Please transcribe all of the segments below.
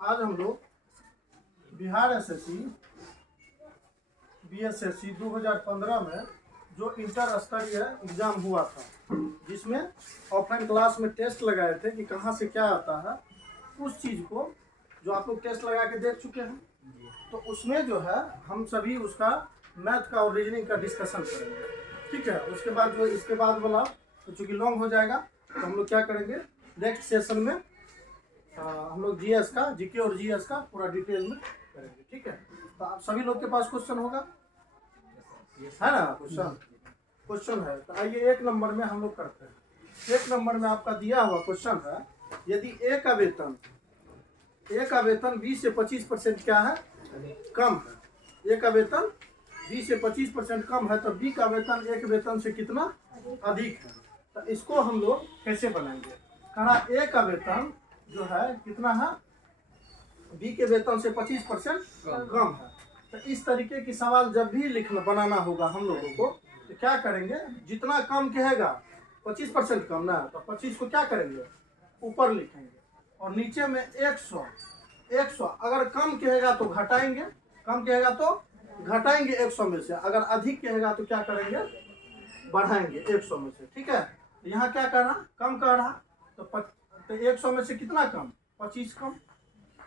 आज हम लोग बिहार एसएससी बीएसएससी 2015 में जो इंटर स्तरीय एग्जाम हुआ था, जिसमें ऑफलाइन क्लास में टेस्ट लगाए थे कि कहाँ से क्या आता है, उस चीज़ को जो आप लोग टेस्ट लगा के देख चुके हैं, तो उसमें जो है हम सभी उसका मैथ का और रीजनिंग का डिस्कशन करेंगे। ठीक है, उसके बाद जो इसके बाद वाला तो चूँकि लॉन्ग हो जाएगा, तो हम लोग क्या करेंगे नेक्स्ट सेशन में हम लोग जीएस का, जीके और जीएस का पूरा डिटेल में करेंगे। ठीक है, तो आप सभी लोग के पास क्वेश्चन होगा, है ना? क्वेश्चन है, तो आइए 1 नंबर में हम लोग करते हैं। 1 नंबर में आपका दिया हुआ क्वेश्चन है, यदि ए का वेतन 20 से 25% क्या है, कम है। ए का वेतन 20 से 25% कम है, तो बी का वेतन ए के वेतन से कितना अधिक है। तो इसको हम लोग कैसे बनाएंगे? कहा ए का वेतन जो है कितना है, बी के वेतन से 25% कम है। तो इस तरीके की सवाल जब भी बनाना होगा हम लोगों को, तो क्या करेंगे, जितना कम कहेगा 25% कम ना, तो 25 को क्या करेंगे ऊपर लिखेंगे, और नीचे में 100 अगर कम कहेगा तो घटाएंगे, कम कहेगा तो घटाएंगे 100 में से, अगर अधिक कहेगा तो क्या करेंगे बढ़ाएंगे 100 में से। ठीक है, यहाँ क्या कर रहा, कम कर रहा, तो 100 में से कितना कम, 25 कम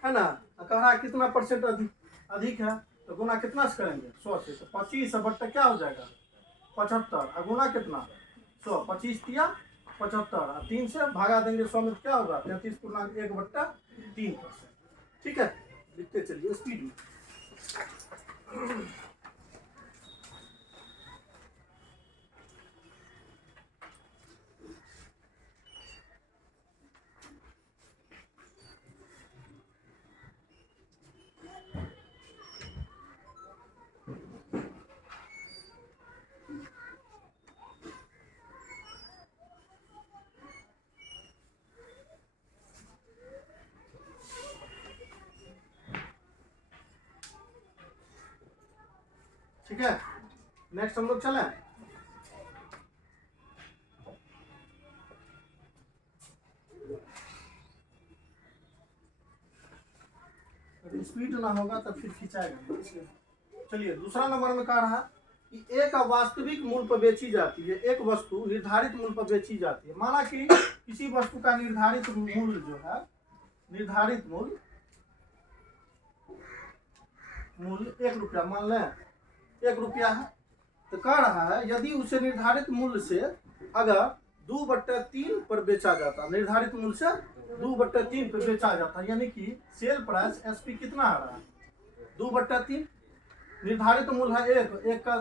है ना। कह रहा कितना परसेंट अधिक है, तो गुना कितना से करेंगे 100 से, तो 25 बट्टा क्या हो जाएगा 75, गुना कितना 100, 25 दिया 75, 3 से भागा देंगे 100 में, क्या होगा 33/1/3%। ठीक है, लिखते चलिए स्पीड में। ठीक है, नेक्स्ट हम लोग चलें। स्पीड ना होगा तो फिर खिंचाएगा, इसलिए चलिए दूसरा नंबर में कह रहा कि ए का वास्तविक मूल्य पर बेची जाती है, एक वस्तु निर्धारित मूल्य पर बेची जाती है। माना कि किसी वस्तु का निर्धारित मूल्य जो है, निर्धारित मूल्य 1 रुपया, मान लें 1 रुपया है, तो कह रहा है यदि उसे निर्धारित मूल्य से अगर 2/3 पर बेचा जाता, निर्धारित मूल्य से 2/3 पर बेचा जाता, यानी कि सेल प्राइस एसपी कितना आ रहा है 2/3, निर्धारित मूल्य है 1 का,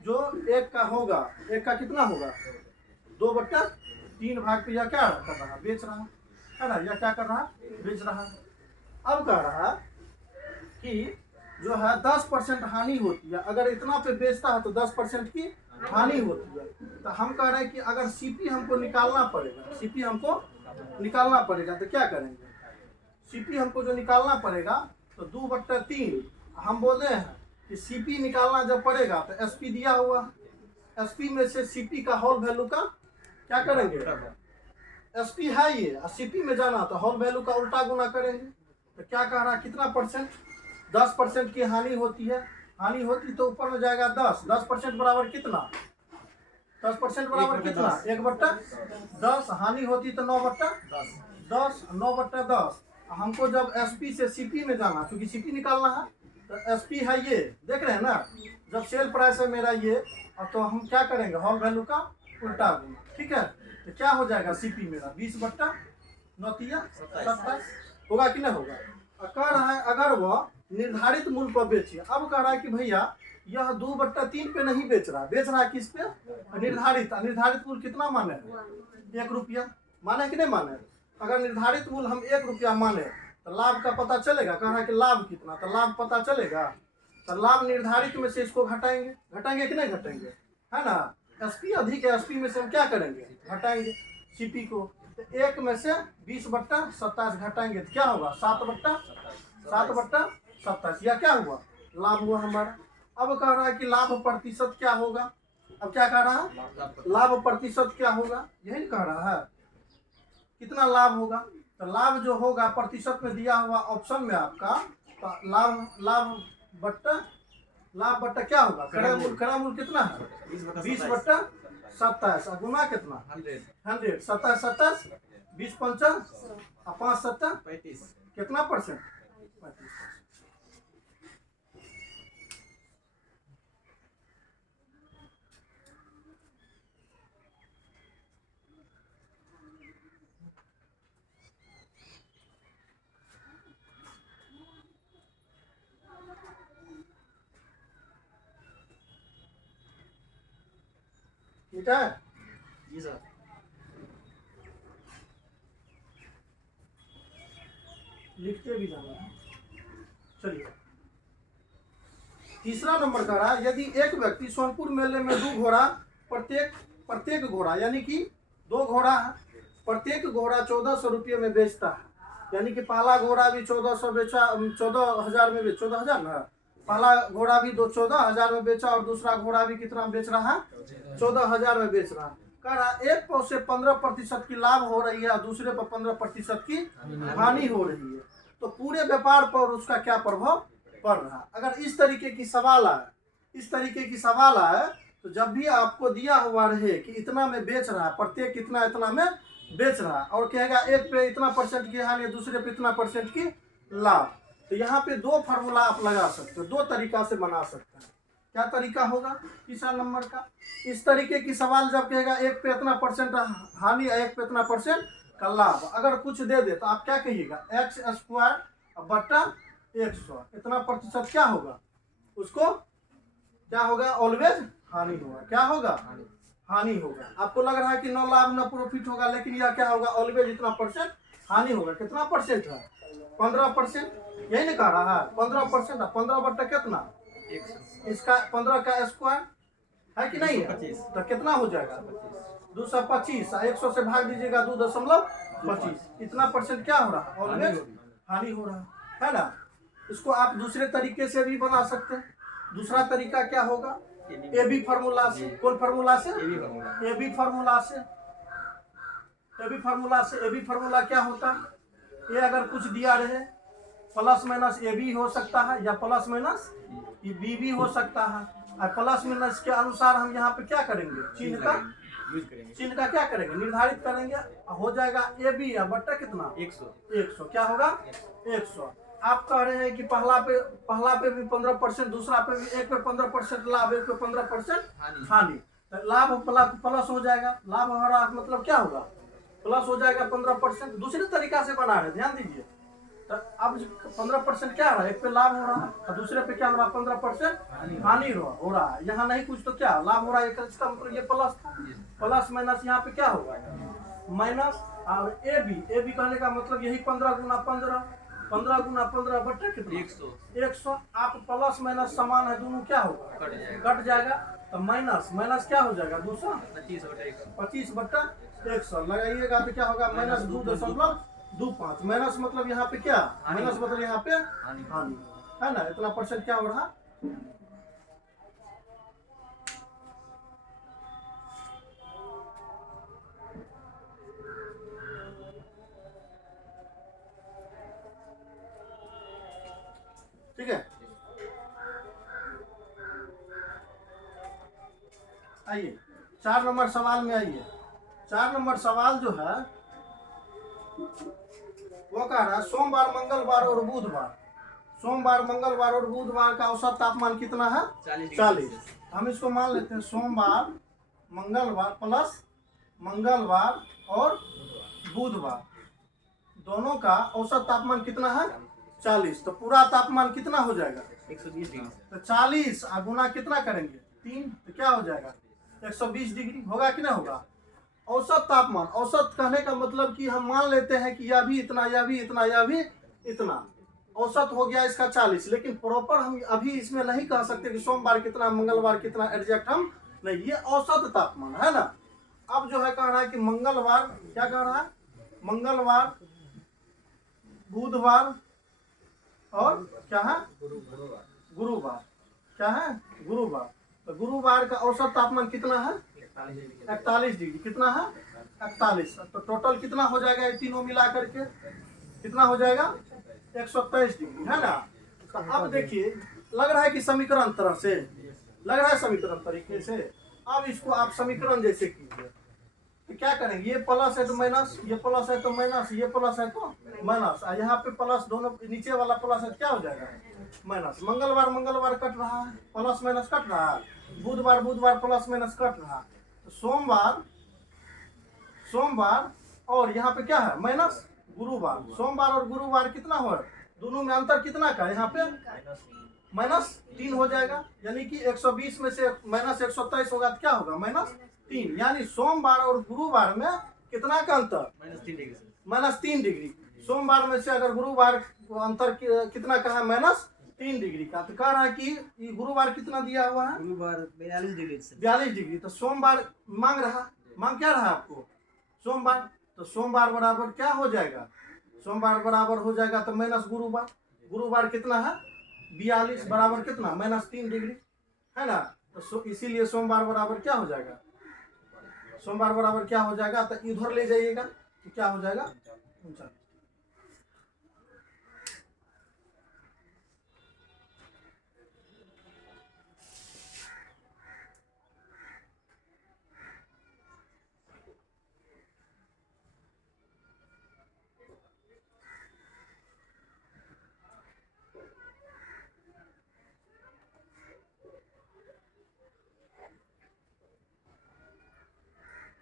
जो 1 का होगा, 1 का कितना होगा 2/3 भाग पे, या क्या कर रहा है बेच रहा है ना, या क्या कर रहा है बेच रहा है। अब कह रहा कि जो है 10% हानि होती है, अगर इतना पे बेचता है तो 10% की हानि होती है। तो हम कह रहे हैं कि अगर सीपी हमको निकालना पड़ेगा, तो क्या करेंगे, सीपी हमको जो निकालना पड़ेगा, तो 2/3 हम बोले हैं कि सीपी निकालना जब पड़ेगा तो एसपी दिया हुआ, एसपी में से सीपी का होल वैल्यू का क्या करेंगे, एसपी है ये और सीपी में जाना तो होल वैल्यू का उल्टा गुना करेंगे। तो क्या कह रहा है कितना परसेंट, 10% की हानि होती है, हानि होती तो ऊपर में जाएगा 10% बराबर कितना, 10% बराबर कितना 1/10, हानि होती तो 9/10, 9/10। हमको जब एसपी से सीपी में जाना, क्योंकि सीपी निकालना है, तो एसपी है ये, देख रहे हैं ना, जब सेल प्राइस है मेरा ये, तो हम क्या करेंगे होल वैल्यू का उल्टा गुना। ठीक है, तो क्या हो जाएगा सीपी मेरा 20/9 होगा कि नहीं होगा। कह रहा है अगर वह निर्धारित मूल्य पर बेचे, अब कह रहा है कि भैया यह 2/3 पे नहीं बेच रहा है किस पे, निर्धारित मूल्य कितना माने 1 रुपया, माने कि नहीं माने। अगर निर्धारित मूल्य हम 1 रुपया माने तो लाभ का पता चलेगा, कह रहा है कि लाभ कितना, तो लाभ पता चलेगा, तो लाभ निर्धारित में से इसको घटाएंगे कि नहीं घटाएंगे, है ना। एसपी अधिक है, एसपी में से हम क्या करेंगे घटाएंगे सीपी को, तो 1 में से 20/27 घटाएंगे तो क्या होगा 7/27, या क्या हुआ लाभ हुआ हमारा। अब कह रहा है कि लाभ प्रतिशत क्या होगा, अब क्या कह रहा है लाभ प्रतिशत क्या होगा, यही कह रहा है कितना लाभ होगा, तो लाभ जो होगा प्रतिशत में दिया हुआ ऑप्शन में आपका, तो लाभ बट्टा क्या होगा, क्रय मूल्य कितना है 20/27 गुना कितना 100, 27 20 पंचा 5 7 कितना परसेंट 35%। ठीक है जी सर। लिखते भी जाना है। चलिए तीसरा नंबर का रहा, यदि एक व्यक्ति सोनपुर मेले में 2 घोड़ा प्रत्येक घोड़ा यानी कि 2 घोड़ा है, प्रत्येक घोड़ा 1400 रुपये में बेचता है, यानी कि पहला घोड़ा भी 1400 बेचा, 14,000 में 14,000 ना, पहला घोड़ा भी 14,000 में बेचा और दूसरा घोड़ा भी कितना बेच रहा है 14,000 में बेच रहा है। कह रहा एक पर से 15% की लाभ हो रही है और दूसरे पर 15% की हानि हो रही है, तो पूरे व्यापार पर उसका क्या प्रभाव पड़ रहा है। अगर इस तरीके की सवाल आए, तो जब भी आपको दिया हुआ रहे कि इतना में बेच रहा है, प्रत्येक इतना में बेच रहा है, और कहेगा एक पे इतना % की हानि, दूसरे पे इतना % की लाभ, तो यहाँ पे 2 फार्मूला आप लगा सकते हो, 2 तरीका से बना सकते हैं। क्या तरीका होगा तीसरा नंबर का, इस तरीके की सवाल जब कहेगा एक पे इतना % हानि, एक पे इतना % का लाभ, अगर कुछ दे दे तो आप क्या कहिएगा x² बट्टा 100 इतना प्रतिशत क्या होगा, उसको क्या होगा ऑलवेज हानि होगा। क्या होगा हानि होगा। आपको लग रहा है कि 9 लाभ न प्रॉफिट होगा, लेकिन यह क्या होगा ऑलवेज इतना % हानि होगा। कितना % है 15%, यही नहीं कह रहा है 15%, 15 बट्टा कितना, इसका 15 का स्क्वायर है कि नहीं है, तो कितना हो जाएगा 225, 100 से भाग दीजिएगा 2.25, इतना % क्या हो रहा है ऑलवेज हानि हो रहा है ना। इसको आप दूसरे तरीके से भी बना सकते हैं। दूसरा तरीका क्या होगा, ए बी फार्मूला से। कौन फार्मूला से, ए बी फार्मूला क्या होता है, ये अगर कुछ दिया रहे प्लस माइनस ए बी हो सकता है या प्लस माइनस बी भी हो सकता है, और प्लस माइनस के अनुसार हम यहाँ पे क्या करेंगे, चिन्ह का क्या करेंगे निर्धारित करेंगे, हो जाएगा ए बी या बट्टा कितना 100 क्या होगा 100। आप कह रहे हैं कि पहला पे भी 15%, दूसरा पे भी, एक पे 15% लाभ, एक पे 15% हानि, तो लाभ प्लस हो जाएगा, लाभ हमारा मतलब क्या होगा प्लस हो जाएगा 15%। दूसरे तरीका से बना रहे, ध्यान दीजिए, तो अब 15% क्या हो रहा है, एक पे लाभ हो रहा है और दूसरे पे क्या हो रहा है 15% हानि हो रहा है। यहाँ नहीं कुछ तो क्या लाभ हो रहा है, इसका मतलब ये प्लस था, प्लस माइनस यहाँ पे क्या होगा माइनस। और ए बी कहने का मतलब यही 15 गुना 15 बट्टे कितना 100। आप प्लस माइनस समान है, दोनों क्या होगा कट जाएगा, तो माइनस क्या हो जाएगा 225 बट्टा 100 लगाइएगा, तो क्या होगा -2.25। माइनस मतलब यहाँ पे क्या, माइनस मतलब यहाँ पे हानि है ना, इतना % क्या हो रहा। ठीक है, आइए 4 नंबर सवाल में आइए। 4 नंबर सवाल जो है वो कह रहा है सोमवार मंगलवार और बुधवार का औसत तापमान कितना है 40। हम इसको मान लेते हैं सोमवार मंगलवार और बुधवार दोनों का औसत तापमान कितना है 40, तो पूरा तापमान कितना हो जाएगा 120 डिग्री। तो 40 गुना कितना करेंगे 3, तो क्या हो जाएगा 120 डिग्री होगा कि नहीं होगा। औसत तापमान, औसत कहने का मतलब कि हम मान लेते हैं कि यह भी इतना, यह भी इतना, यह भी इतना, औसत हो गया इसका 40, लेकिन प्रॉपर हम अभी इसमें नहीं कह सकते कि सोमवार कितना मंगलवार कितना, एग्जैक्ट हम नहीं, ये औसत तापमान है ना। अब जो है कह रहा है कि मंगलवार, क्या कह रहा है मंगलवार बुधवार और क्या है गुरुवार, क्या है गुरुवार, तो गुरुवार का औसत तापमान कितना है 41 डिग्री, कितना है 41। तो टोटल कितना हो जाएगा ये तीनों मिला करके? कितना हो जाएगा? 123 डिग्री, है ना। तो अब देखिए, लग रहा है कि समीकरण तरह से लग रहा है, समीकरण तरीके से। अब इसको आप समीकरण जैसे कीजिए, तो क्या करेंगे? ये प्लस है तो माइनस, ये प्लस है तो माइनस, ये प्लस है तो माइनस, यहाँ पे प्लस, दोनों नीचे वाला प्लस है, क्या हो जाएगा? माइनस। मंगलवार मंगलवार कट रहा है, प्लस माइनस कट रहा है। बुधवार बुधवार प्लस माइनस कट रहा है। तो सोमवार सोमवार और यहाँ पे क्या है? माइनस। गुरुवार, सोमवार और गुरुवार कितना हो? दोनों में अंतर कितना का? यहाँ पे -3 हो जाएगा। यानी कि 120 में से -123 होगा तो क्या होगा? -3। यानी सोमवार और गुरुवार में कितना का अंतर? -3 डिग्री से। -3 डिग्री। सोमवार में से अगर गुरुवार अंतर कितना का है? -3 डिग्री का। तो कह रहा है कि ये गुरुवार कितना दिया हुआ है? गुरुवार 42 डिग्री से। 42 डिग्री। तो सोमवार मांग क्या रहा आपको? सोमवार। तो सोमवार बराबर क्या हो जाएगा? सोमवार बराबर हो जाएगा तो माइनस गुरुवार। गुरुवार कितना है? 42 बराबर कितना? -3 डिग्री, है ना। तो इसीलिए सोमवार बराबर क्या हो जाएगा? सोमवार बराबर क्या हो जाएगा? तो इधर ले जाइएगा तो क्या हो जाएगा? 39।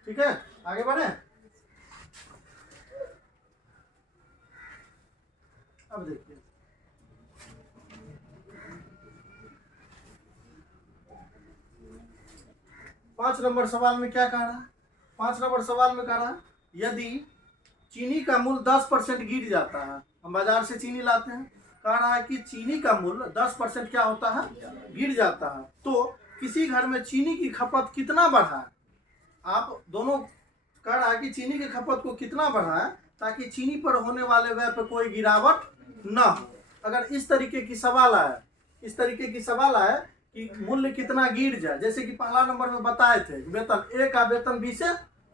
ठीक है, आगे बढ़े। अब देखिए, पांच नंबर सवाल में क्या कह रहा है? 5 नंबर सवाल में कह रहा है, यदि चीनी का मूल्य 10% गिर जाता है, हम बाजार से चीनी लाते हैं, कह रहा है कि चीनी का मूल्य 10% क्या होता है? गिर जाता है। तो किसी घर में चीनी की खपत कितना बढ़ा है? आप दोनों कह रहा है कि चीनी की खपत को कितना बढ़ाएं ताकि चीनी पर होने वाले व्यय पर कोई गिरावट न हो। अगर इस तरीके की सवाल आए कि मूल्य कितना गिर जाए, जैसे कि पहला नंबर में बताए थे, वेतन ए का वेतन बी से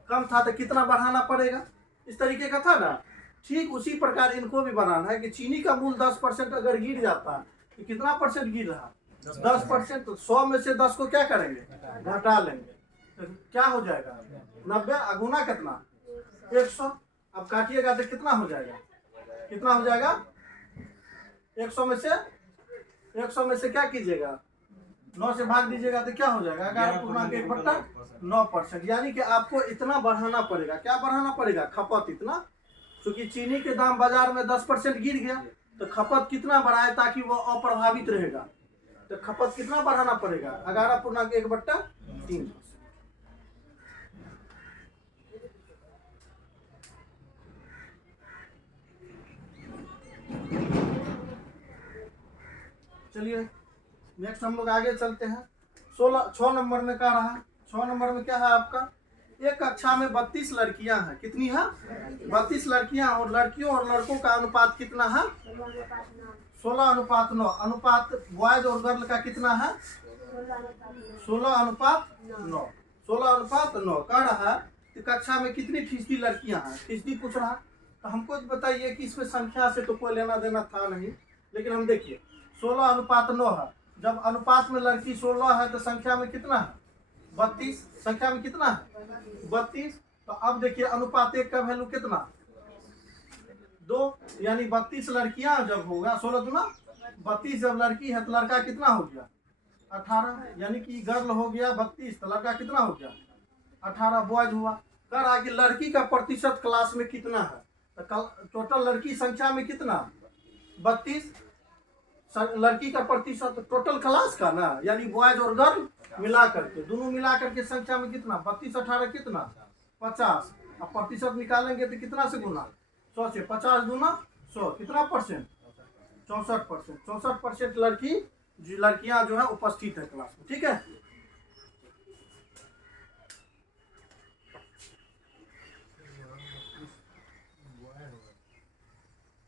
कम था तो कितना बढ़ाना पड़ेगा, इस तरीके का था ना। ठीक उसी प्रकार इनको भी बनाना है कि चीनी का मूल्य 10% अगर गिर जाता है तो कितना परसेंट गिर रहा? 10%। तो 100 में से 10 को क्या करेंगे? घटा लेंगे। तो क्या हो जाएगा? 90। अगुना कितना? 100। अब काटिएगा तो कितना हो जाएगा? कितना हो जाएगा? 100 में से क्या कीजिएगा? 9 से भाग दीजिएगा तो क्या हो जाएगा? 11.1/9%। यानी कि आपको इतना बढ़ाना पड़ेगा। क्या बढ़ाना पड़ेगा? खपत इतना। क्योंकि चीनी के दाम बाजार में 10% गिर गया, तो खपत कितना बढ़ाए ताकि वो अप्रभावित रहेगा? तो खपत कितना बढ़ाना पड़ेगा? 11.1/3। चलिए नेक्स्ट हम लोग आगे चलते हैं। 6 नंबर में क्या रहा? 6 नंबर में क्या है आपका? एक कक्षा में 32 लड़कियां हैं। कितनी है? 32 लड़कियां। और लड़कियों और लड़कों का अनुपात कितना है? 16:9। अनुपात बॉयज और गर्ल का कितना है? 16:9। 16:9 कह रहा है कि कक्षा में कितनी फीसदी लड़कियां हैं? फीसदी पूछ रहा है। तो हमको बताइए कि इसमें संख्या से तो कोई लेना देना था नहीं, लेकिन हम देखिए 16:9 है। जब अनुपात में लड़की 16 है तो संख्या में कितना है? 32। संख्या में कितना है? 32। तो अब देखिए अनुपात 1 का वैल्यू कितना? 2। यानी 32 लड़कियां जब होगा, 16 दूना 32, जब लड़की है तो लड़का कितना हो गया? 18। यानी कि गर्ल हो गया 32 तो लड़का कितना हो गया? 18 बॉयज हुआ। कह रहा है कि लड़की का प्रतिशत क्लास में कितना है? तो टोटल लड़की संख्या में कितना? 32। लड़की का प्रतिशत टोटल क्लास का ना, यानी बॉयज और गर्ल मिला करके, दोनों मिला करके संख्या में कितना? 32 18 कितना? 50। अब प्रतिशत निकालेंगे तो कितना से गुना? 100 से। 50 दूना 100, कितना परसेंट? 64%। 64% लड़कियां जो है उपस्थित है क्लास में। ठीक है,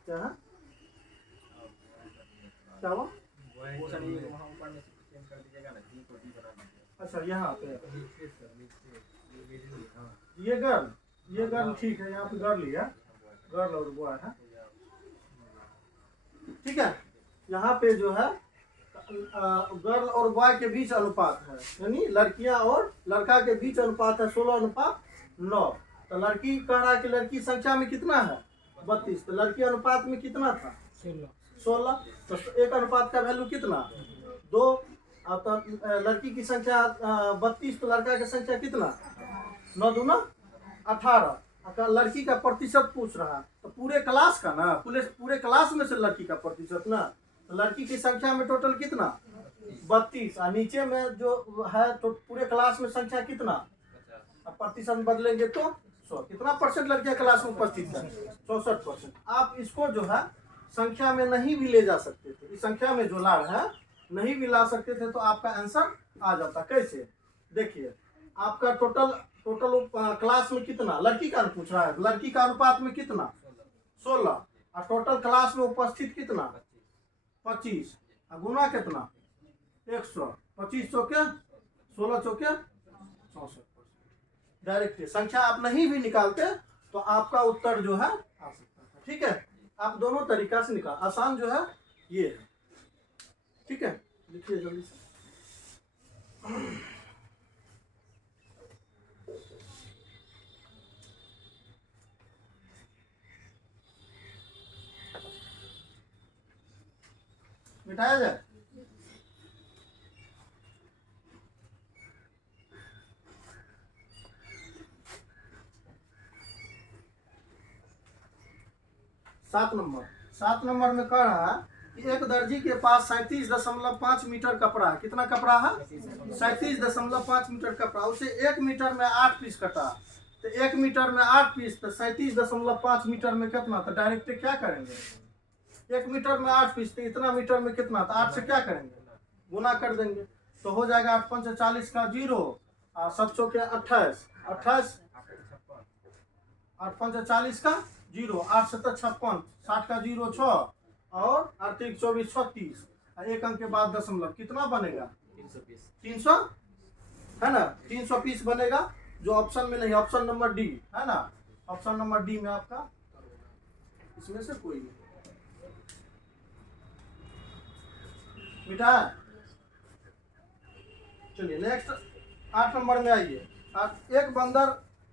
क्या है? क्या हुआ? अच्छा यहाँ पे ये गर्ल ये गर्ल ठीक है, यहाँ पे गर्ल लिया, गर्ल और बॉय है, ठीक है। यहाँ पे जो है गर्ल और बॉय के बीच अनुपात है, यानी लड़कियां और लड़का के बीच अनुपात है 16:9। तो लड़की कह रहा है कि लड़की संख्या में कितना है 32, तो लड़की अनुपात में कितना था 16। तो एक अनुपात का वैल्यू कितना 2। अब तो लड़की की संख्या 32, तो लड़का की संख्या कितना 9 दूना 18। लड़की का प्रतिशत पूछ रहा है, तो पूरे क्लास का ना, पूरे क्लास में से लड़की का प्रतिशत ना, तो लड़की की संख्या में टोटल कितना 32, और नीचे में जो है तो पूरे क्लास में संख्या कितना, अब प्रतिशत बदलेंगे तो 100। कितना परसेंट लड़कियां क्लास में उपस्थित है 64%। आप इसको जो है संख्या में नहीं भी ले जा सकते थे, इस संख्या में जो लाड़ है नहीं भी ला सकते थे, तो आपका आंसर आ जाता। कैसे, देखिए आपका टोटल क्लास में कितना, लड़की का पूछ रहा है, लड़की का अनुपात में कितना 16, और टोटल क्लास में उपस्थित कितना 25, और गुना कितना 100। 25 चौके 16 चौके 64%। डायरेक्ट संख्या आप नहीं भी निकालते तो आपका उत्तर जो है आ सकता है, ठीक है। आप दोनों तरीका से निकाल, आसान जो है ये है, ठीक है। लिखिए जल्दी से। मिटाया जाए, सात नंबर में कह रहा है कि एक दर्जी के पास 37.5 मीटर कपड़ा है। कितना कपड़ा है 37.5 मीटर कपड़ा, उसे 1 मीटर में 8 पीस कटा, तो 1 मीटर में 8 पीस, तो 37.5 मीटर में कितना, तो डायरेक्ट क्या करेंगे 1 मीटर में 8 पीस, तो इतना मीटर में कितना, तो 8 से क्या करेंगे गुना कर देंगे, तो हो जाएगा 8 5 40 का 0, और 7 चौके 28, 8 5 40 का 0, 8 7 56, 60 का 0 6, और 8 3 24 36, एक अंक के बाद दशमलव, कितना बनेगा 300 है ना, 300 पीस बनेगा, जो ऑप्शन में नहीं, ऑप्शन नंबर डी है ना, ऑप्शन नंबर डी में आपका इसमें से कोई नहीं। बेटा चलिए नेक्स्ट 8 नंबर में आइए। एक बंदर,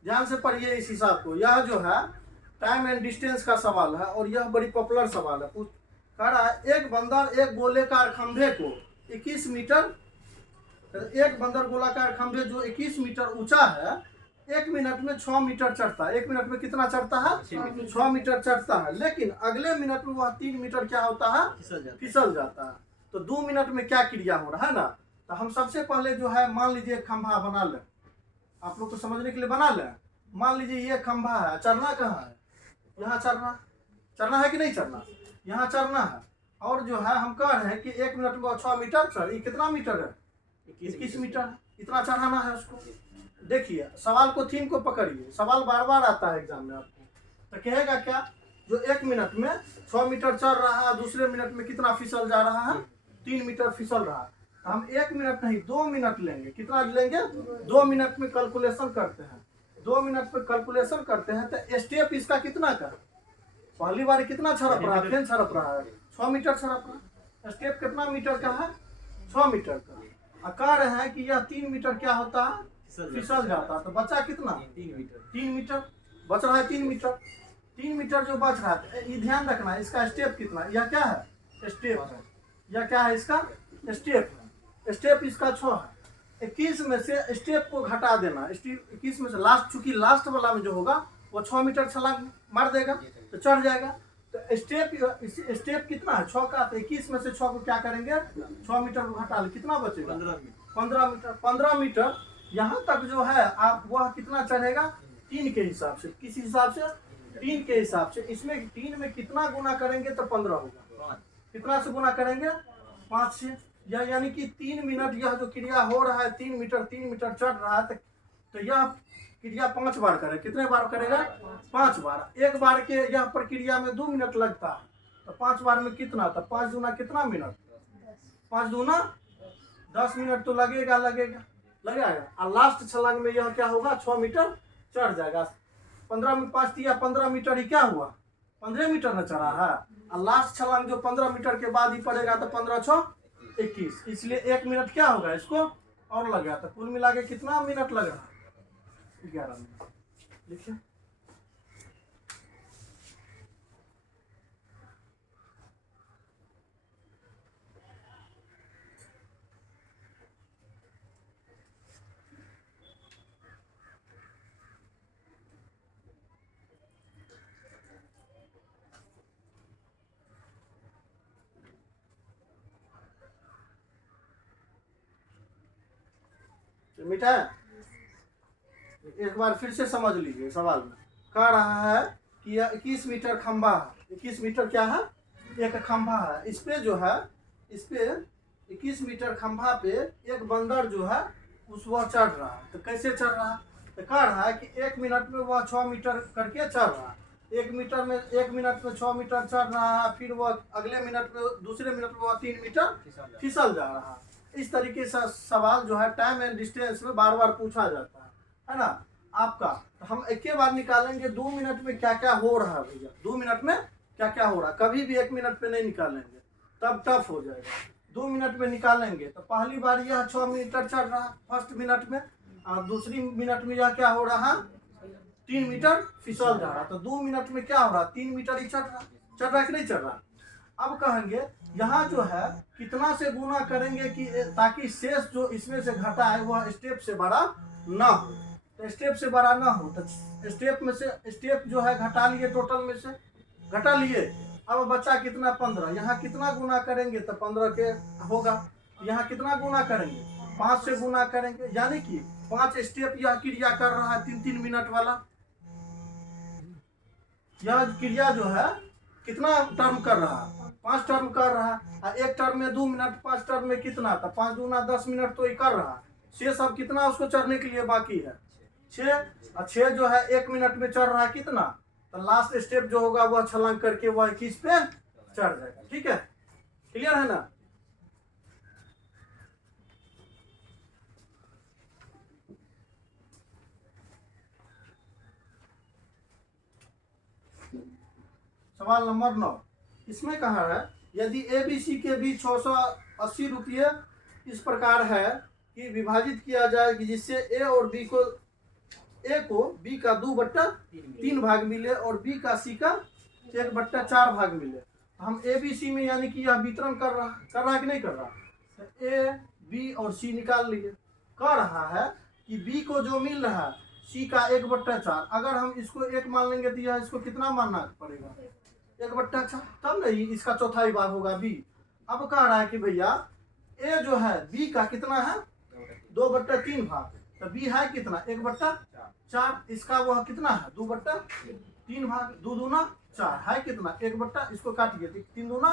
ध्यान से पढ़िए इस हिसाब को, यह जो है टाइम एंड डिस्टेंस का सवाल है और यह बड़ी पॉपुलर सवाल है। कह रहा है एक बंदर एक गोलेकार खंभे को 21 मीटर, एक बंदर गोलाकार खंभे जो 21 मीटर ऊंचा है 1 मिनट में 6 मीटर चढ़ता है। 1 मिनट में कितना चढ़ता है 6 मीटर चढ़ता है, लेकिन अगले मिनट में वह 3 मीटर क्या होता है फिसल जाता है। तो 2 मिनट में क्या क्रिया हो रहा है ना, तो हम सबसे पहले जो है मान लीजिए खंभा बना लें, आप लोग को समझने के लिए बना लें। मान लीजिए ये खंभा है, चढ़ना कहाँ है, यहाँ चढ़ना है कि नहीं चढ़ना, यहाँ चढ़ना है, और जो है हम कह रहे हैं कि 1 मिनट में 6 मीटर चढ़, ये कितना मीटर है 21 मीटर, इतना चढ़ाना है उसको। देखिए सवाल को थीम को पकड़िए, सवाल बार बार आता है एग्जाम में आपको, तो कहेगा क्या, जो 1 मिनट में 6 मीटर चढ़ रहा है, दूसरे मिनट में कितना फिसल जा रहा है 3 मीटर फिसल रहा है। तो हम 1 मिनट नहीं 2 मिनट लेंगे, कितना लेंगे 2 मिनट में कैलकुलेशन करते हैं, 2 मिनट में कैलकुलेशन करते हैं। तो स्टेप इसका कितना का, पहली बार कितना छड़प रहा है, फिर छड़प रहा है 6 मीटर छड़प रहा है, स्टेप कितना मीटर का है 6 मीटर का। कह रहे हैं कि यह 3 मीटर क्या होता है फिसल जाता है, तो बचा कितना 3 मीटर बच रहा है, 3 मीटर जो बच रहा है, ये ध्यान रखना है इसका स्टेप कितना, यह क्या है स्टेप है, यह क्या है इसका स्टेप है, स्टेप इसका 6 है। 21 में से स्टेप को घटा देना, 21 में से लास्ट, चूंकि लास्ट वाला में जो होगा वो 6 मीटर छलांग मार देगा तो चढ़ जाएगा। तो स्टेप कितना है 6 का, तो 21 में से 6 को क्या करेंगे 6 मीटर को घटा ले, कितना बचेगा 15 मीटर। यहाँ तक जो है आप वह कितना चढ़ेगा 3 के हिसाब से, किस हिसाब से 3 के हिसाब से। इसमें 3 में कितना गुना करेंगे तो 15 होगा, कितना से गुना करेंगे 5 से, यानी कि 3 मिनट यह जो क्रिया हो रहा है 3 मीटर चढ़ रहा है, तो यह क्रिया 5 बार करे, कितने बार करेगा 5 बार। एक बार के यह प्रक्रिया में 2 मिनट लगता है, तो 5 बार में कितना, तो 5 दूना कितना मिनट, 5 दूना 10 मिनट तो लगेगा। और लास्ट छलांग में यह क्या होगा 6 मीटर चढ़ जाएगा। 15 में 5 दिया 15 मीटर ही क्या हुआ, 15 मीटर न चढ़ा है। और लास्ट छलांग जो 15 मीटर के बाद ही पड़ेगा तो 15 6 21, इसलिए 1 मिनट क्या होगा इसको और लगा, तो कुल मिला के कितना मिनट लगा, 11 मिनट। लिखिए मिटा है। एक बार फिर से समझ लीजिए सवाल में कह रहा है कि 21 मीटर खंभा है, 21 मीटर क्या है, एक खंभा है। इस पे जो है, इस पे 21 मीटर खंभा पे एक बंदर जो है उस वह चढ़ रहा है। तो कैसे चढ़ रहा है, तो कह रहा है कि 1 मिनट में वह 6 मीटर करके चढ़ रहा है। 1 मिनट में 6 मीटर चढ़ रहा है, फिर वह अगले मिनट में दूसरे मिनट में वह 3 मीटर फिसल जा रहा है। इस तरीके से सवाल जो है टाइम एंड डिस्टेंस में बार बार पूछा जाता है ना आपका। तो हम एक बार निकालेंगे 2 मिनट में क्या क्या हो रहा है भैया, 2 मिनट में क्या क्या हो रहा है। कभी भी 1 मिनट पे नहीं निकालेंगे, तब टफ हो जाएगा। 2 मिनट में निकालेंगे तो पहली बार यह 6 मीटर चढ़ रहा है फर्स्ट मिनट में, और दूसरी मिनट में यह क्या हो रहा है 3 मीटर फिसल जा रहा है। तो 2 मिनट में क्या हो रहा है 3 मीटर ही चढ़ रहा है कि नहीं चढ़ रहा। अब कहेंगे यहाँ जो है कितना से गुना करेंगे कि ताकि शेष जो इसमें से घटा है वह स्टेप से बड़ा ना हो। तो स्टेप से बड़ा ना हो तो स्टेप में से स्टेप जो है घटा लिए, टोटल में से घटा लिए। अब बचा कितना 15, यहाँ कितना गुना करेंगे तो 15 के होगा। यहाँ कितना गुना करेंगे 5 से गुना करेंगे, यानी कि 5 स्टेप यह क्रिया कर रहा है 3-3 मिनट वाला। यह क्रिया जो है कितना टर्म कर रहा है 5 टर्म कर रहा है। एक टर्म में 2 मिनट, 5 टर्म में कितना था 5 दूना 10 मिनट तो ये कर रहा है। 6 सब कितना उसको चढ़ने के लिए बाकी है 6, और 6 जो है 1 मिनट में चढ़ रहा है कितना, तो लास्ट स्टेप जो होगा वह छलांग करके वह 21 पे चढ़ जाएगा। ठीक है, क्लियर है ना। सवाल नंबर 9, इसमें कहा है यदि ABC के बीच 680 रुपये इस प्रकार है कि विभाजित किया जाए कि जिससे A और B को A को B का 2/3 भाग मिले और B का C का 1/4 भाग मिले। हम ABC में यानी कि यह वितरण कर रहा है कि नहीं कर रहा, तो A B और C निकाल लिए। कह रहा है कि B को जो मिल रहा है C का 1/4, अगर हम इसको 1 मान लेंगे तो यह इसको कितना मानना पड़ेगा 1/4, तब नहीं इसका चौथाई भाग होगा B। अब कह रहा है कि भैया A जो है B का कितना है 2/3 भाग, तो B है कितना 1/4, इसका वह कितना है 2/3 भाग, 2 दूना 4 है कितना 1/, इसको काटिए 3 दूना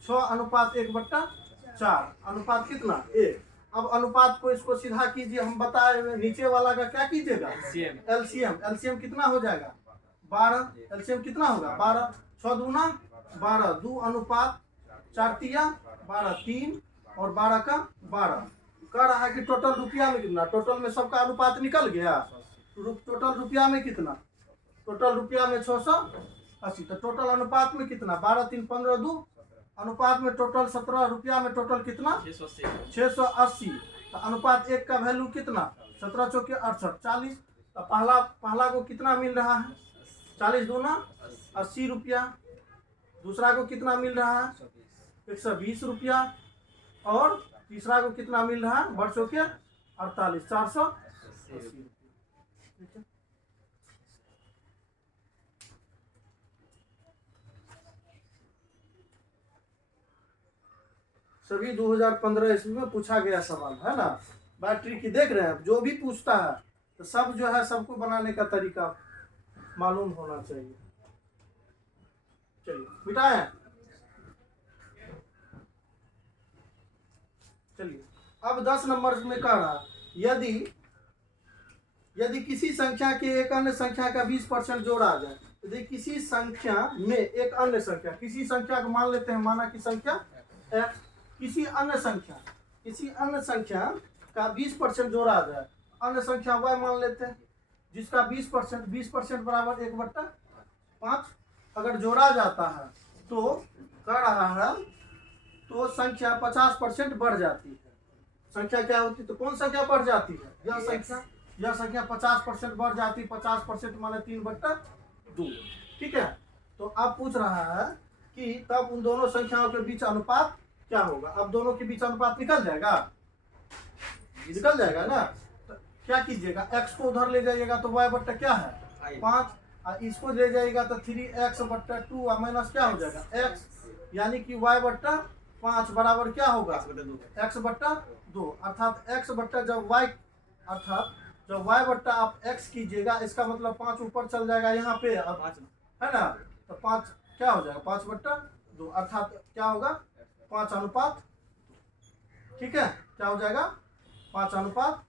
6 अनुपात 1/4 अनुपात कितना 1। अब अनुपात को इसको सीधा कीजिए, हम बताए नीचे वाला का क्या कीजिएगा एलसीएम कितना हो जाएगा 12, एलसीएम कितना होगा 12, 6 दूना 12, 2 अनुपात 4 तिया 12, 3 और 12 का 12। कह रहा है कि टोटल रुपया में कितना, टोटल में सबका अनुपात निकल गया। टोटल रुपया में कितना, टोटल रुपया में 680, तो टोटल अनुपात में कितना 12 3 15 2 अनुपात में टोटल 17 रुपया में टोटल कितना 680। तो अनुपात 1 का वैल्यू कितना 17 चौके 68 40। तो पहला को कितना मिल रहा है 40 दूना 80 रुपया, दूसरा को कितना मिल रहा है 120 रुपया, और तीसरा को कितना मिल रहा है बरसों के 48 480। सभी 2015 ईस्वी में पूछा गया सवाल है ना। बैटरी की देख रहे हैं, जो भी पूछता है तो सब जो है सबको बनाने का तरीका मालूम होना चाहिए। चलिए मिटाएं, चलिए अब 10 नंबर में कह रहा यदि किसी संख्या के एक अन्य संख्या का 20% जोड़ा जाए, यदि किसी संख्या में एक अन्य संख्या, किसी संख्या को मान लेते हैं माना कि संख्या x, किसी अन्य संख्या का 20% जोड़ा जाए, अन्य संख्या y मान लेते हैं, जिसका 20% बराबर 1/5। अगर जोड़ा जाता है तो कह रहा है तो संख्या 50% बढ़ जाती है। संख्या क्या होती है, तो कौन संख्या बढ़ जाती है, यह संख्या 50% बढ़ जाती है। 50% माने 3/2। ठीक है, तो अब पूछ रहा है कि तब उन दोनों संख्याओं के बीच अनुपात क्या होगा। अब दोनों के बीच अनुपात निकल जाएगा ना। तो क्या कीजिएगा, x को उधर ले जाइएगा तो y बट्टा क्या है 5, इसको ले जाइएगा तो 3x/2 और माइनस क्या हो जाएगा x, यानी कि y/5 बराबर क्या होगा x/2। अर्थात x बट्टा जब y, अर्थात जब y बट्टा आप x कीजिएगा, इसका मतलब 5 ऊपर चल जाएगा यहाँ पे, अब है ना। तो 5 क्या हो जाएगा 5/2, अर्थात क्या होगा 5:। ठीक है, क्या हो जाएगा 5:।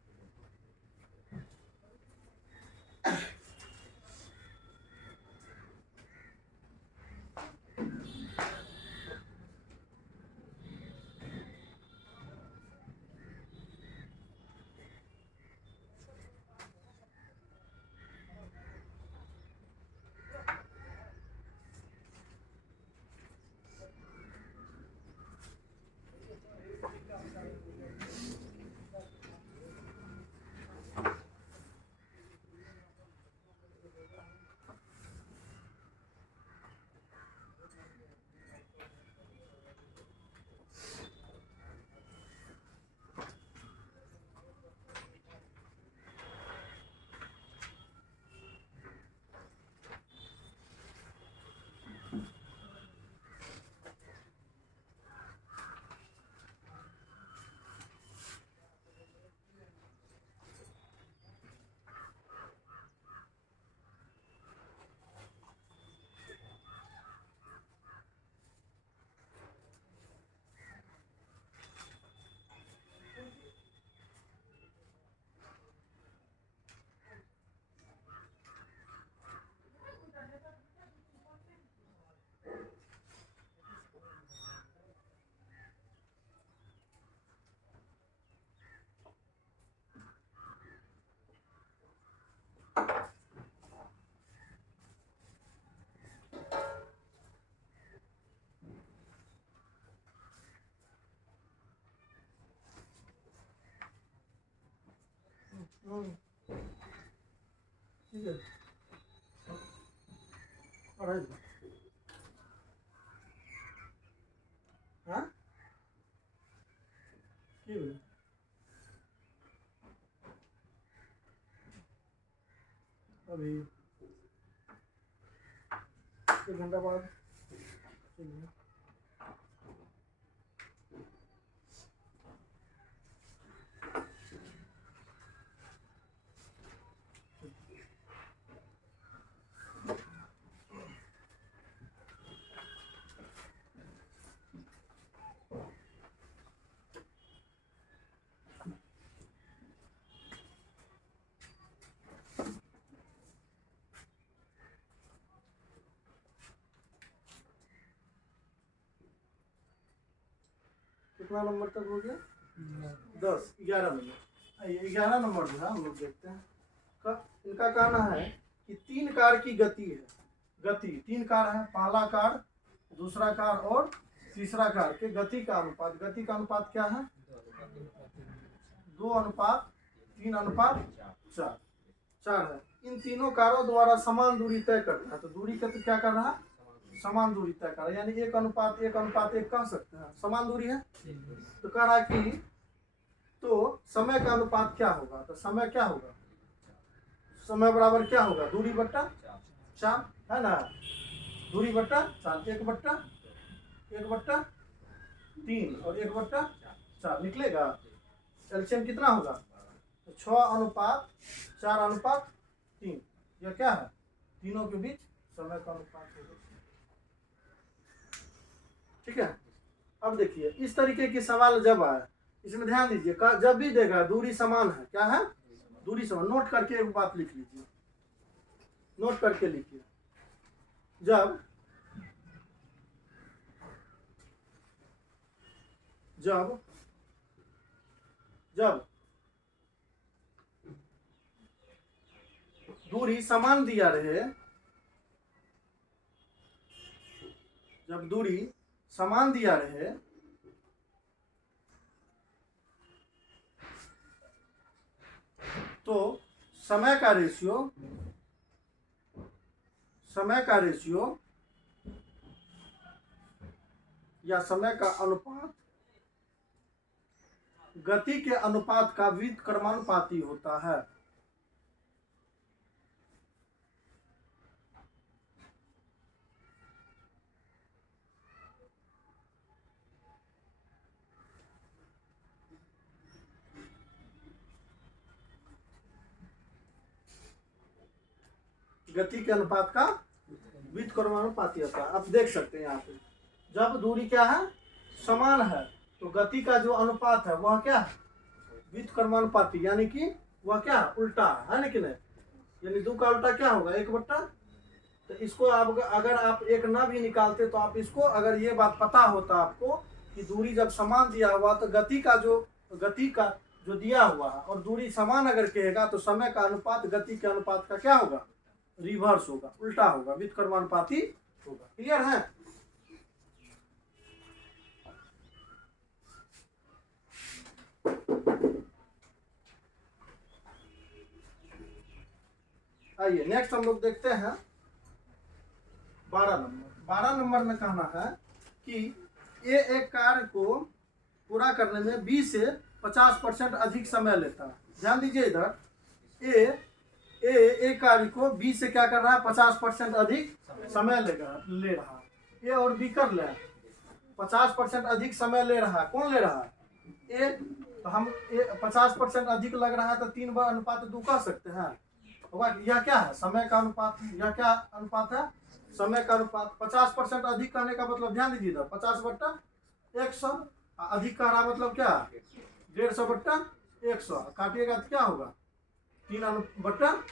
ठीक है, हाँ अभी 1 घंटा बाद। कितना नंबर तक हो गया 10 11 नंबर। 11 नंबर जो है हम लोग देखते हैं। इनका कहना है कि 3 कार की गति है, गति 3 कार है, पहला कार, दूसरा कार और तीसरा कार के गति का अनुपात। गति का अनुपात क्या है 2:3:4 है। इन तीनों कारों द्वारा समान दूरी तय करता है। तो दूरी का तो क्या कर रहा है समान दूरी तय कर रहा है, यानी 1:1:1 कह सकते हैं, समान दूरी है। तो कह रहा है कि तो समय का अनुपात क्या होगा, तो समय क्या होगा, समय बराबर क्या होगा दूरी बट्टा 4 है ना, दूरी बट्टा 4, 1/3 और 1/4 निकलेगा। एलसीएम कितना होगा तो 6:4:3। यह क्या है तीनों के बीच समय का अनुपात होगा। ठीक है, अब देखिए इस तरीके की सवाल जब आए, इसमें ध्यान दीजिए, जब भी देगा दूरी समान है, क्या है दूरी समान, नोट करके एक बात लिख लीजिए, नोट करके लिखिए। जब जब जब दूरी समान दिया रहे, जब दूरी समान दिया रहे तो समय का रेशियो या समय का अनुपात गति के अनुपात का व्युत्क्रमानुपाती होता है। गति के अनुपात का व्युत्क्रमानुपाती होता है। आप देख सकते हैं यहाँ पे जब दूरी क्या है, समान है, तो गति का जो अनुपात है वह क्या है, व्युत्क्रमानुपाती, यानी कि वह क्या है, उल्टा है ना कि नहीं। यानी 2 का उल्टा क्या होगा, 1/। तो इसको आप अगर आप 1 ना भी निकालते तो आप इसको, अगर ये बात पता होता आपको कि दूरी जब समान दिया हुआ तो गति का जो दिया हुआ है और दूरी समान अगर कहेगा तो समय का अनुपात गति के अनुपात का क्या होगा, रिवर्स होगा, उल्टा होगा, व्युत्क्रमानुपाती होगा। क्लियर है। आइए नेक्स्ट हम लोग देखते हैं 12 नंबर। 12 नंबर में कहना है कि एक कार्य को पूरा करने में 20 से 50% अधिक समय लेता है। ध्यान दीजिए इधर एक कार्य को 20 से क्या कर रहा है, 50% अधिक समय ले रहा है। ए और बी कर ले 50% अधिक समय ले रहा है। कौन ले रहा है, ए। तो हम 50% अधिक लग रहा है तो 3:2 कह सकते हैं। यह क्या है, समय का अनुपात। यह क्या अनुपात है, समय का अनुपात। 50% अधिक कहने का मतलब, ध्यान दीजिए इधर 50/100 अधिक कह रहा मतलब क्या, 150/100 काटिएगा तो क्या होगा, 3/2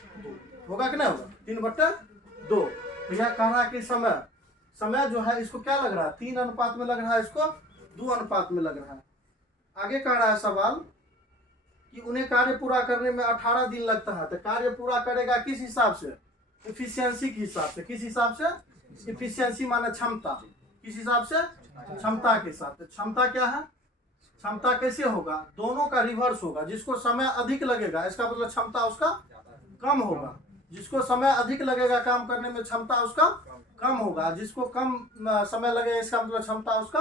होगा कि नहीं होगा, 3/2। तो यह कह रहा है कि समय जो है इसको क्या लग रहा है, 3 अनुपात में लग रहा है, इसको 2 अनुपात में लग रहा है। आगे कह रहा है सवाल कि उन्हें कार्य पूरा करने में 18 दिन लगता है। तो कार्य पूरा करेगा किस हिसाब से, इफिशियंसी के हिसाब से। किस हिसाब से, इफिशियंसी माने क्षमता। किस हिसाब से, क्षमता के साथ। क्षमता क्या है, क्षमता कैसे होगा, दोनों का रिवर्स होगा। जिसको समय अधिक लगेगा इसका मतलब क्षमता उसका कम होगा। जिसको समय अधिक लगेगा काम करने में क्षमता उसका कम होगा। जिसको कम समय लगेगा इसका मतलब क्षमता उसका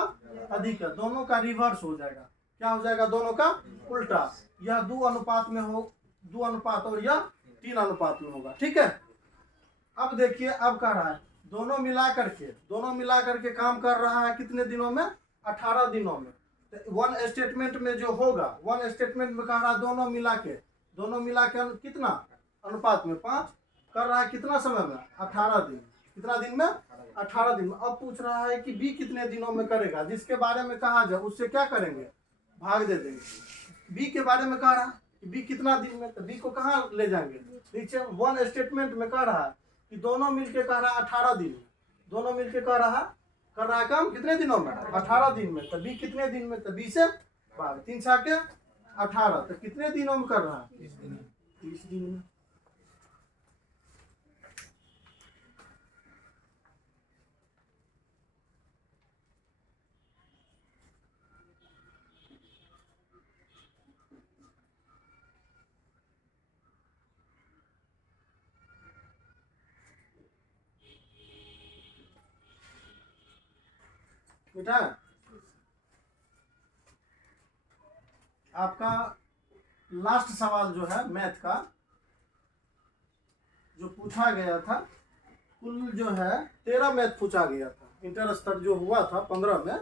अधिक है। दोनों का रिवर्स हो जाएगा। क्या हो जाएगा, दोनों का उल्टा। यह 2 अनुपात में हो, 2 अनुपात, और यह 3 अनुपात में होगा। ठीक है। अब देखिए, अब कह रहा है दोनों मिला करके काम कर रहा है कितने दिनों में, 18 दिनों में। तो वन स्टेटमेंट में जो होगा, वन स्टेटमेंट में कह रहा है दोनों मिला के कितना अनुपात में 5 कर रहा है, कितना समय में, 18 दिन। कितना दिन में, 18 दिन में। अब पूछ रहा है कि बी कितने दिनों में करेगा। जिसके बारे में कहा जाए उससे क्या करेंगे, भाग दे देंगे। बी के बारे में कह रहा है कि बी कितना दिन में, तो बी को कहाँ ले जाएंगे, नीचे। वन स्टेटमेंट में कह रहा है कि दोनों मिलके कह रहा है 18 दिन में। दोनों मिलके कर रहा है काम कितने दिनों में, 18 दिन में। तो बी कितने दिन में, तो बी से 3 छाके 18। तो कितने दिनों में कर रहा है, 30 दिन में। बेटा आपका लास्ट सवाल जो है मैथ का जो पूछा गया था, कुल जो है 13 मैथ पूछा गया था। इंटर स्तर जो हुआ था 15 में,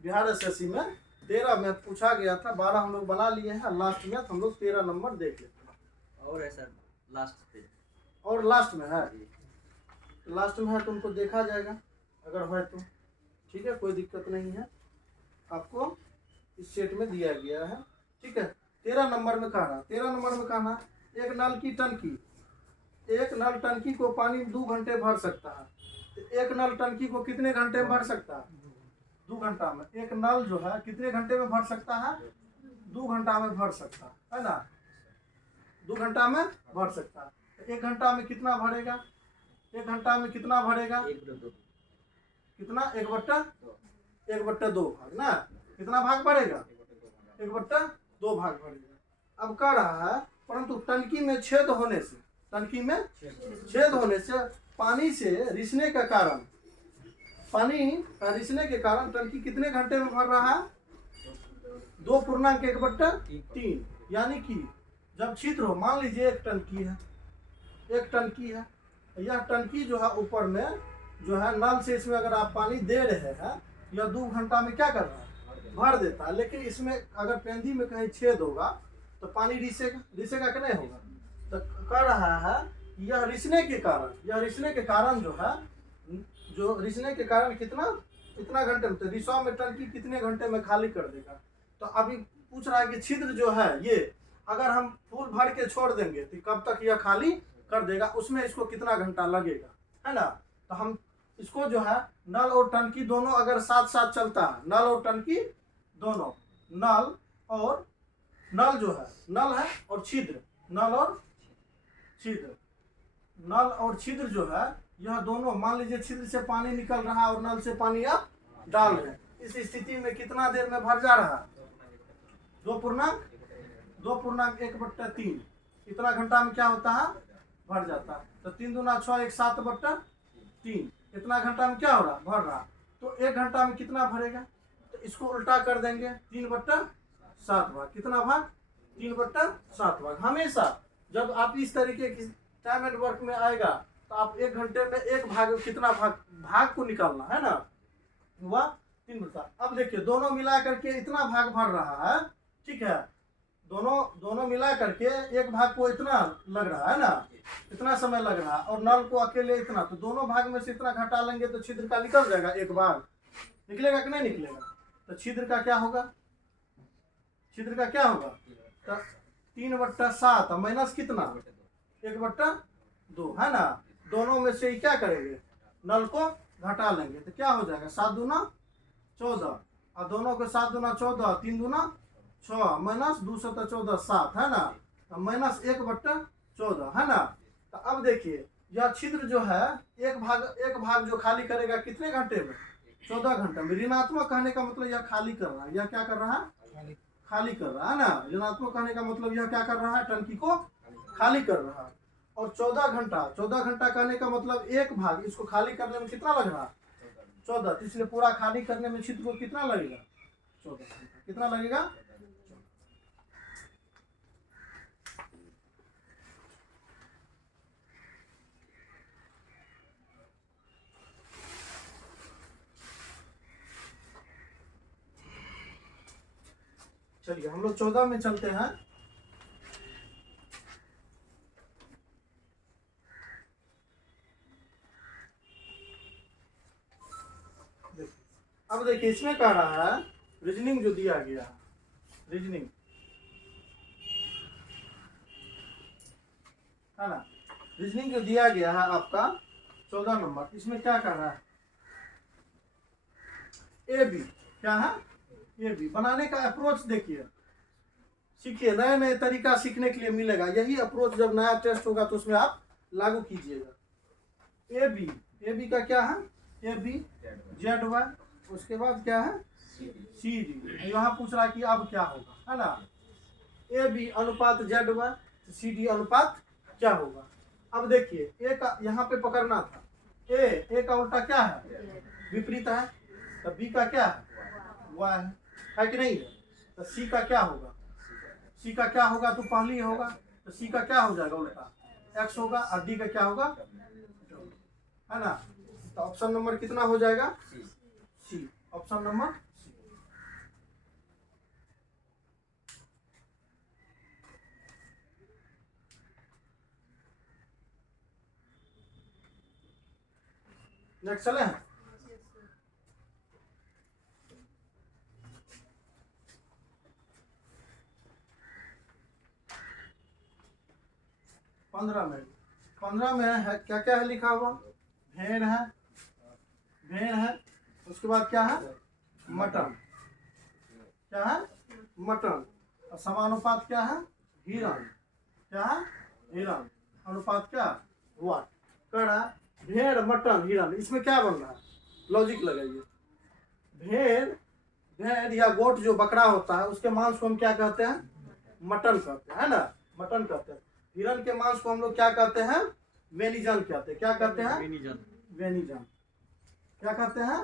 बिहार एसएससी में 13 मैथ पूछा गया था। 12 हम लोग बना लिए हैं। लास्ट मैथ हम लोग 13 नंबर देख लेते हैं। और है सर लास्ट पे, और लास्ट में है, लास्ट में है तो उनको देखा जाएगा अगर है तो। ठीक है, कोई दिक्कत नहीं है। आपको इस सेट में दिया गया है। ठीक है। 13 नंबर में कहना, 13 नंबर में कहना, एक नल टंकी को पानी 2 घंटे भर सकता है। तो एक नल टंकी को कितने घंटे में भर सकता है, 2 घंटा में। एक नल जो है कितने घंटे में भर सकता है, 2 घंटा में भर सकता है ना, 2 घंटा में भर सकता है। 1 घंटा में कितना भरेगा? 1 घंटा में कितना भरेगा? कितना? 1/2 भाग ना। कितना भाग भरेगा? 1/2 भाग भरेगा। अब कह रहा है परंतु टंकी में छेद होने से, टंकी में छेद होने से पानी से रिसने का कारण, पानी का रिसने के कारण टंकी कितने घंटे में भर रहा है? 2.1/3। यानी कि जब छिद्र हो, मान लीजिए एक टंकी है, यह टंकी जो है ऊपर में जो है नल से इसमें अगर आप पानी दे रहे हैं, यह 2 घंटा में क्या कर रहा है? भर देता है। लेकिन इसमें अगर पेंदी में कहीं छेद होगा तो पानी रिसेगा कि नहीं होगा? तो कह रहा है यह रिसने के कारण जो है, रिसने के कारण कितना घंटे में, तो रिसवा में टंकी कितने घंटे में खाली कर देगा? तो अभी पूछ रहा है कि छिद्र जो है ये अगर हम फुल भर के छोड़ देंगे तो कब तक यह खाली कर देगा, उसमें इसको कितना घंटा लगेगा, है ना। तो हम इसको जो है नल और टंकी दोनों अगर साथ साथ चलता है, नल और टंकी दोनों, नल जो है, नल है और छिद्र, नल और छिद्र जो है, यह दोनों मान लीजिए छिद्र से पानी निकल रहा है और नल से पानी आप डाल रहे हैं। इस स्थिति में कितना देर में भर जा रहा है? 2.1/3। इतना घंटा में क्या होता है? भर जाता है। तो 3 दूना 6, 1 7/3। इतना घंटा में क्या हो रहा? भर रहा। तो 1 घंटा में कितना भरेगा? तो इसको उल्टा कर देंगे, 3/7 भाग। कितना भाग? 3/7 भाग। हमेशा जब आप इस तरीके की टाइम एंड वर्क में आएगा तो आप 1 घंटे में 1 भाग, कितना भाग को निकालना है ना, हुआ 3/7। अब देखिए दोनों मिला करके इतना भाग भर रहा है, ठीक है, दोनों मिला करके 1 भाग को इतना लग रहा है ना, इतना समय लग रहा है, और नल को अकेले इतना, तो दोनों भाग में से इतना घटा लेंगे तो छिद्र का निकल जाएगा, 1 भाग निकलेगा कि नहीं निकलेगा? तो छिद्र का क्या होगा? तो 3/7 माइनस कितना? 1/2, है ना। दोनों में से क्या करेंगे? नल को घटा लेंगे तो क्या हो जाएगा? 7 दूना 14, और दोनों को 7 दूना 14, 3 दूना 6, माइनस 2 7 14 7, है ना, माइनस 1/14, है ना। तो अब देखिए यह छिद्र जो है एक भाग जो खाली करेगा कितने घंटे में? 14 घंटे में। ऋणात्मक कहने का मतलब यह खाली कर रहा है, यह क्या कर रहा है? खाली कर रहा है ना। ऋणात्मक कहने का मतलब यह क्या कर रहा है? टंकी को खाली कर रहा है। और 14 घंटा कहने का मतलब 1 भाग इसको खाली करने में कितना लग रहा है? 14। तो इसलिए पूरा खाली करने में छिद्र को कितना लगेगा? 14 घंटा। कितना लगेगा? चलिए हम लोग 14 में चलते हैं। अब देखिए इसमें कह रहा है रीजनिंग जो दिया गया है, रीजनिंग है ना, रीजनिंग जो दिया गया है आपका 14 नंबर, इसमें क्या कर रहा है? ए बी क्या है? ए बी बनाने का अप्रोच देखिए, सीखिए, नए नए तरीका सीखने के लिए मिलेगा। यही अप्रोच जब नया टेस्ट होगा तो उसमें आप लागू कीजिएगा। ए बी का क्या है? ए बी जेड वाई, उसके बाद क्या है? C D. यहाँ पूछ रहा है कि अब क्या होगा, है ना। ए बी अनुपात जेड वाई, सी डी अनुपात क्या होगा? अब देखिए ए का यहाँ पे पकड़ना था, ए का उल्टा क्या है? विपरीत है। तो बी का क्या है? वाई है कि नहीं है? तो सी का क्या होगा? सी का क्या होगा? तो पहली होगा, तो सी का क्या हो जाएगा? उल्टा एक्स होगा, और डी का क्या होगा? है ना। तो ऑप्शन नंबर कितना हो जाएगा? C. Option number C. Next चले हैं। पंद्रह में है क्या क्या है लिखा हुआ? भेड़ है, उसके बाद क्या है? मटन। क्या है? मटन। और समानुपात क्या है? हिरण। क्या है? हिरण। अनुपात क्या वाट। कह रहा भेड़ मटन हिरन, इसमें क्या बन रहा है, लॉजिक लगाइए। भेड़ भेड़ या गोट जो बकरा होता है उसके मांस को हम क्या कहते हैं, मटन कहते हैं, है ना, मटन कहते हैं। हिरन के मांस को हम लोग क्या कहते हैं, वेनिजन कहते हैं। क्या कहते हैं, वेनिजन। क्या कहते हैं,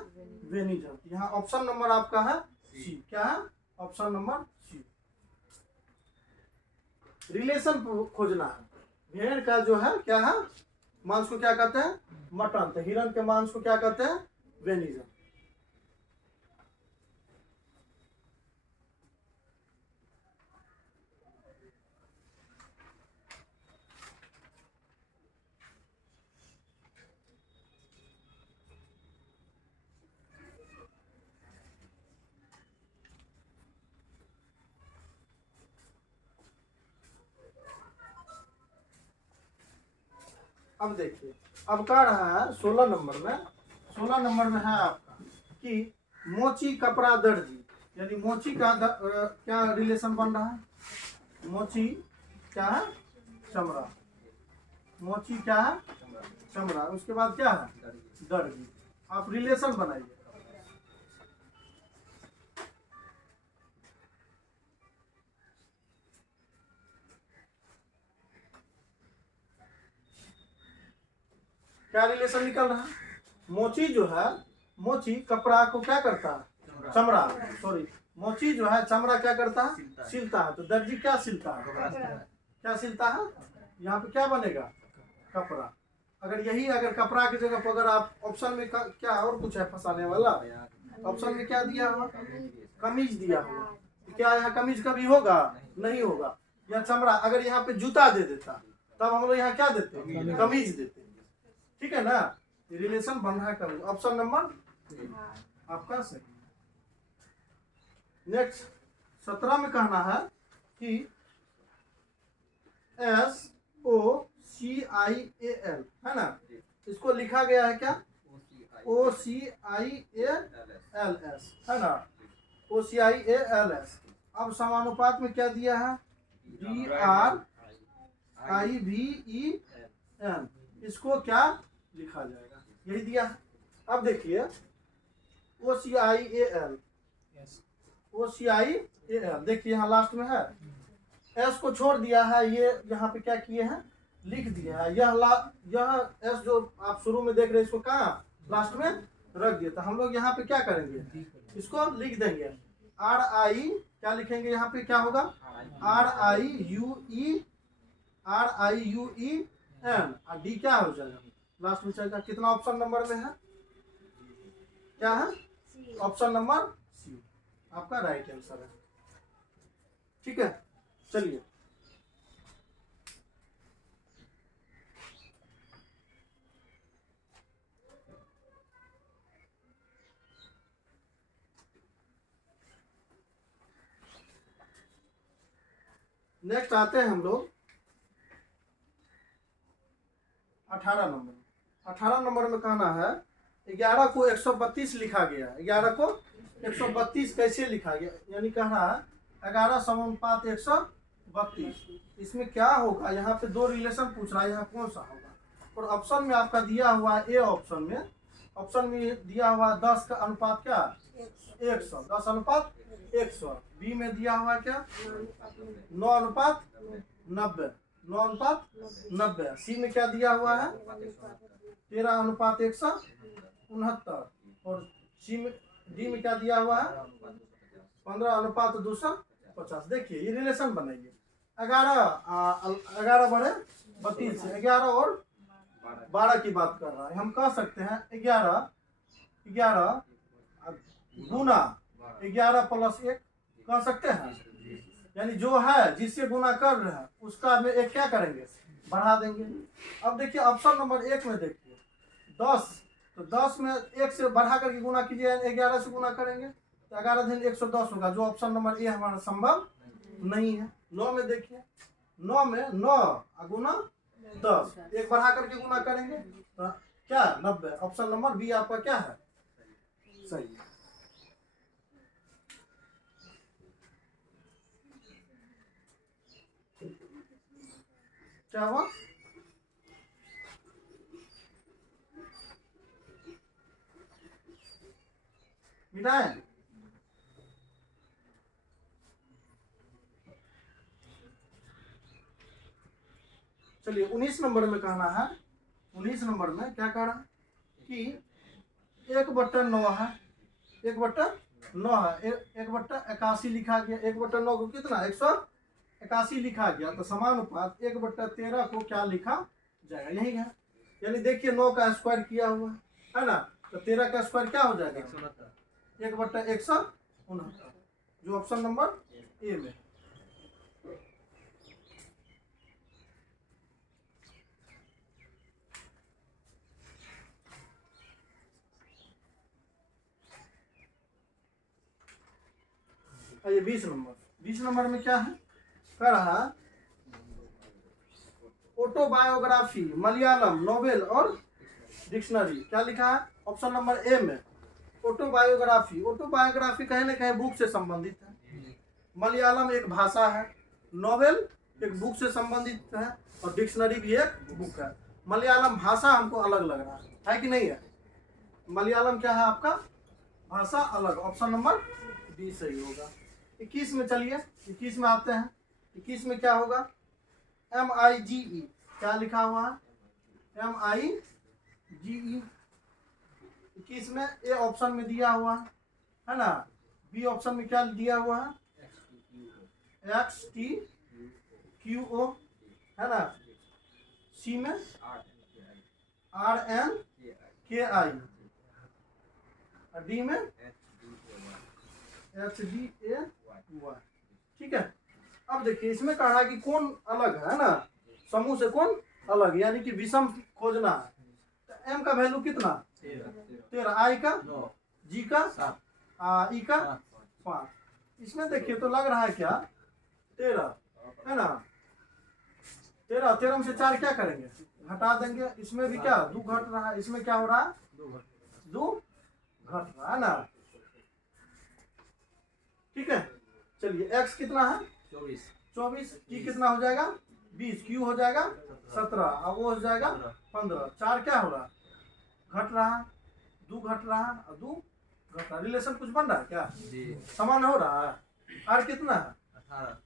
वेनिजन। यहाँ ऑप्शन नंबर आपका है सी। क्या है, ऑप्शन नंबर सी। रिलेशन खोजना है। भेड़ का जो है क्या है, मांस को क्या कहते हैं, मटन, तो हिरन के मांस को क्या कहते हैं, वेनिजन। अब देखिए, अब कह रहा है 16 नंबर में, 16 नंबर में है आपका कि मोची कपड़ा दर्जी, यानी मोची का क्या रिलेशन बन रहा है, मोची क्या है, चमड़ा। मोची क्या है, चमड़ा। उसके बाद क्या है, दर्जी। आप रिलेशन बनाइए। क्या रिलेशन निकल रहा है, मोची जो है, मोची कपड़ा को क्या करता है, चमड़ा, सॉरी, मोची जो है चमड़ा क्या करता है, सिलता है। तो दर्जी क्या सिलता है, क्या सिलता है, यहाँ पे क्या बनेगा, कपड़ा। अगर यही अगर कपड़ा की जगह पर अगर आप ऑप्शन में क्या और कुछ है फंसाने वाला, ऑप्शन में क्या दिया हुआ, कमीज दिया हुआ। क्या यहाँ कमीज कभी होगा, नहीं होगा। या चमड़ा, अगर यहाँ पे जूता दे देता तब हम लोग यहाँ क्या देते, कमीज देते। ठीक है ना, रिलेशन बन रहा है कमीज। ऑप्शन नंबर आपका सही। नेक्स्ट 17 में कहना है कि SOCIAL, है ना, इसको लिखा गया है क्या, OCIALS, है ना, OCIALS। अब समानुपात में क्या दिया है, DRIVEN। इसको क्या लिखा जाएगा, यही दिया है। अब देखिए OCIAL, OCIAL देखिए यहाँ लास्ट में है, एस को छोड़ दिया है, ये यहाँ पे क्या किए हैं, लिख दिया है। यह एस जो आप शुरू में देख रहे हैं इसको कहाँ लास्ट में रख दिया। तो हम लोग यहाँ पे क्या करेंगे, इसको लिख देंगे। RI क्या लिखेंगे, यहाँ पे क्या होगा, RIUEN, और डी क्या हो जाएगा लास्ट में चलेगा। कितना ऑप्शन नंबर में है, क्या है, ऑप्शन नंबर सी आपका राइट आंसर है। ठीक है, चलिए नेक्स्ट आते हैं हम लोग 18 नंबर। 18 नंबर में कहना है 11 को 132 लिखा गया। 11 को 132 कैसे लिखा गया, यानी कह रहा है 11 समानुपात 132। इसमें क्या होगा, यहाँ पे दो रिलेशन पूछ रहा है, यहाँ कौन सा होगा। और ऑप्शन में आपका दिया हुआ है, ए ऑप्शन में दिया हुआ 10 का अनुपात क्या 100, 10 अनुपात 100। बी में दिया हुआ क्या 9 अनुपात 90, 9 अनुपात 90। सी में क्या दिया हुआ है 13 अनुपात 169। और सी में डी में क्या दिया हुआ है 15 अनुपात 250। देखिए ये रिलेशन बनाइए। 11 बड़े 32 से 11 और 12 की बात कर रहा है। हम कह सकते हैं 11 गुना 11 प्लस 1 कह सकते हैं, यानी जो है जिससे गुना कर रहे हैं उसका में एक क्या करेंगे, बढ़ा देंगे। अब देखिए ऑप्शन नंबर 1 में देखिए 10, तो 10 में 1 से बढ़ा करके गुना कीजिए, 11 से गुना करेंगे तो 11 दिन 110 होगा, जो ऑप्शन नंबर ए हमारा संभव नहीं है। 9 में देखिए 9 में 9 गुना 10, 1 बढ़ा करके गुना करेंगे तो क्या 90। ऑप्शन नंबर बी आपका क्या है सही। क्या हुआ मिटाए। चलिए 19 नंबर में कहना है, 19 नंबर में क्या कह रहा है कि 1/9 है, 1/9 है, 1/81 लिखा गया, 1/9 को कितना 181 लिखा गया, तो समानुपात 1/13 को क्या लिखा जाएगा, यही है। यानी देखिए 9 का स्क्वायर किया हुआ है ना, तो 13 का स्क्वायर क्या हो जाएगा 1/169, जो ऑप्शन नंबर ए में। ये 20 नंबर में क्या है, कह रहा ऑटोबायोग्राफी, मलयालम नोवेल और डिक्शनरी, क्या लिखा है ऑप्शन नंबर ए में ऑटोबायोग्राफी। ऑटोबायोग्राफी कहीं ना कहीं बुक से संबंधित है, मलयालम एक भाषा है, नोवेल एक बुक से संबंधित है, और डिक्शनरी भी एक बुक है। मलयालम भाषा हमको अलग लग रहा है कि नहीं है, मलयालम क्या है आपका भाषा अलग, ऑप्शन नंबर बी सही होगा। 21 में चलिए, 21 में आते हैं। 21 में क्या होगा, MIGE, क्या लिखा हुआ है MIGE। 21 में ए ऑप्शन में दिया हुआ है ना, बी ऑप्शन में क्या दिया हुआ है XTQO है ना, सी में RNKI, डी में HDAY। ठीक है, अब देखिए इसमें कहा है कि कौन अलग है ना, समूह से कौन अलग, यानी कि विषम खोजना है। तो एम का वैल्यू कितना 13, आई का 9, जी का 7, ई का 5। इसमें देखिए तो लग रहा है क्या 13 है ना, 13 में से 4 क्या करेंगे घटा देंगे, इसमें भी क्या 2 घट रहा है, इसमें क्या हो रहा है 2 घट रहा है ना। ठीक है, चलिए x कितना है 24, t कितना हो जाएगा 20, q हो जाएगा 17, अब वो हो जाएगा 15। 4 क्या हो रहा घट रहा है, 2 घट रहा है और 2 घट रहा है, रिलेशन कुछ बन रहा है क्या समान हो रहा है। r कितना है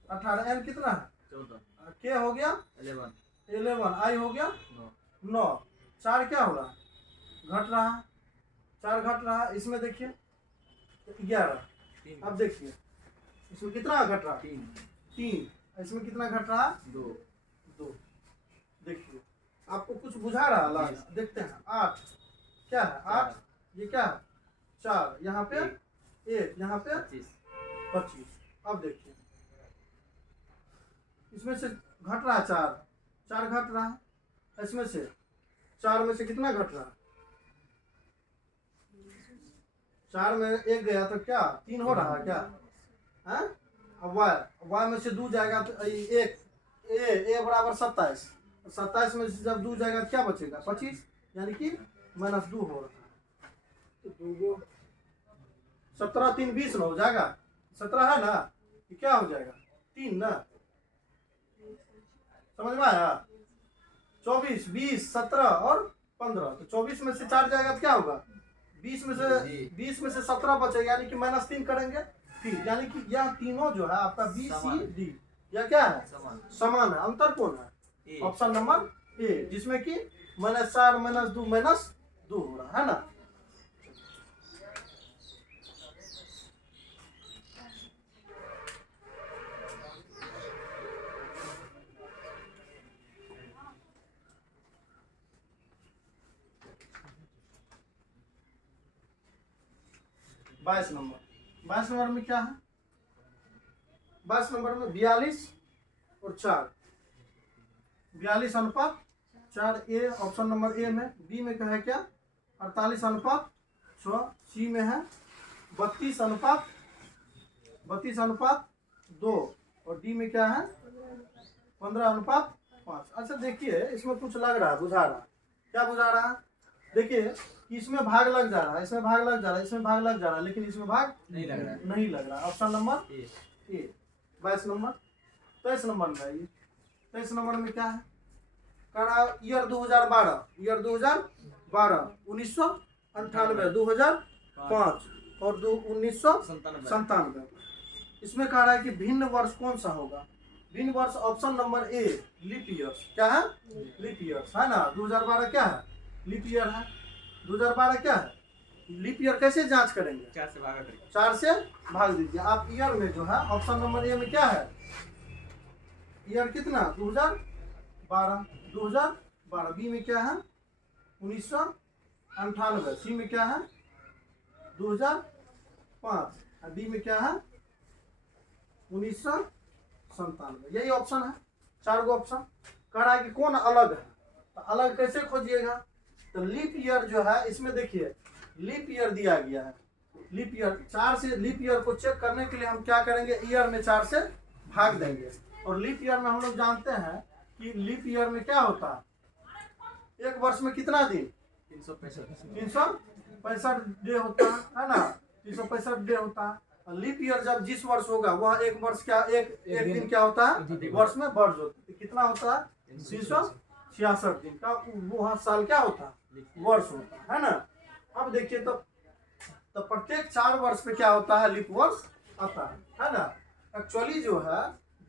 18, n कितना है 14, k हो गया 11, i हो गया 9। 4 क्या हो रहा घट रहा है, 4 घट रहा है, इसमें देखिए 11। अब देखिए इसमें कितना घट रहा 3, इसमें कितना घट रहा 2। देखिए आपको कुछ बुझा रहा है, देखते हैं 8 क्या है 8, ये क्या है 4, यहाँ पे 1, यहाँ पे 25। अब देखिए इसमें से घट रहा 4 घट रहा है, इसमें से 4 में से कितना घट रहा 4 में 1 गया तो क्या 3 हो रहा है क्या है। अब y में से 2 जाएगा तो 1, a बराबर 27, 27 में से जब 2 जाएगा तो क्या बचेगा 25, यानी कि -2 हो रहा है। तो 17 3 20 ना हो जाएगा, 17 है ना, ये क्या हो जाएगा 3 ना, समझ में आया। 24 20 17 और 15, तो 24 में से 4 जाएगा तो क्या होगा 20 में से 17 बचेगा, यानी कि -3 करेंगे फिर, यानी कि यह तीनों जो है आपका बी सी डी यह क्या है समान है। अंतर कौन है ऑप्शन नंबर ए, जिसमें कि -4 -2 हो रहा है ना। बाईस नंबर में क्या है, 22 नंबर में 42 और 4, 42 अनुपात 4 ए ऑप्शन नंबर ए में, बी में क्या है क्या 48 अनुपात 6, सी में है 32 अनुपात 2, और डी में क्या है 15 अनुपात 5। अच्छा देखिए इसमें कुछ लग रहा है, बुझा रहा, क्या बुझा रहा है, देखिए इसमें भाग लग जा रहा है, इसमें भाग लग जा रहा है, इसमें भाग लग जा रहा है, लेकिन इसमें भाग नहीं लग रहा। ऑप्शन नंबर ए 22 नंबर। 23 नंबर में आइए, 23 नंबर में क्या है करा ईयर 2012 1998 2005 और 1997। संतानवे। इसमें कह रहा है कि भिन्न वर्ष कौन सा होगा। भिन्न वर्ष option number A leap years. क्या है? लीप ईयर्स है ना। 2012 क्या है? लीप ईयर है। 2012 क्या है? Leap year. कैसे जांच करेंगे? 4 से भागा करेंगे। 4 से भाग दीजिए आप। ईयर में जो है ऑप्शन नंबर ए में क्या है? ईयर कितना? 2012। 2012। बी में क्या है? 1998। सी में क्या है? 2005। और डी में क्या है? 1997। यही ऑप्शन है। 4 गो ऑप्शन कह रहा है कि कौन अलग है। तो अलग कैसे खोजिएगा? तो लीप ईयर जो है इसमें देखिए लीप ईयर दिया गया है। लीप ईयर 4 से लीप ईयर को चेक करने के लिए हम क्या करेंगे? ईयर में 4 से भाग देंगे। और लीप ईयर में हम लोग जानते हैं कि लीप ईयर में क्या होता है? एक वर्ष में कितना दिन? 365 डे होता है ना। 365 डे होता है। लीप ईयर जब जिस वर्ष होगा वह एक वर्ष क्या एक दिन क्या होता है? वर्ष में बढ़ होता है। कितना होता है? 366 दिन का वो साल क्या होता है? वर्ष होता है ना। अब देखिए तो प्रत्येक 4 वर्ष पे क्या होता है? लीप वर्ष आता है ना। एक्चुअली जो है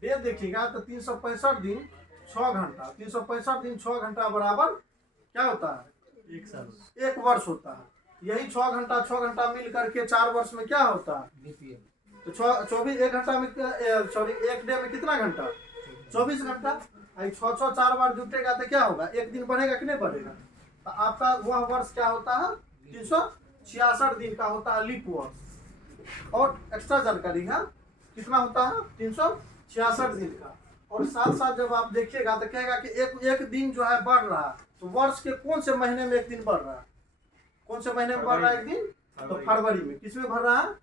डे देखिएगा तो 365 दिन 6 घंटा। 365 दिन 6 घंटा बराबर क्या होता है? 1 साल। 1 वर्ष होता है। यही 6 घंटा मिल करके 4 वर्ष में क्या होता है? तो 24 1 घंटा में सॉरी 1 डे में कितना घंटा? 24 घंटा। 6 4 बार जुटेगा तो क्या होगा? 1 दिन बढ़ेगा कि नहीं बढ़ेगा? तो आपका वह वर्ष क्या होता है? 366 दिन का होता है लीप वर्ष। और एक्स्ट्रा जानकारी है कितना होता है? 366 दिन का। और साथ साथ जब आप देखिएगा तो कहेगा कि एक दिन जो है बढ़ रहा है। तो वर्ष के कौन से महीने में 1 दिन बढ़ रहा है? कौन से महीने में बढ़ रहा है 1 दिन? तो फरवरी में। किस में बढ़ रहा है?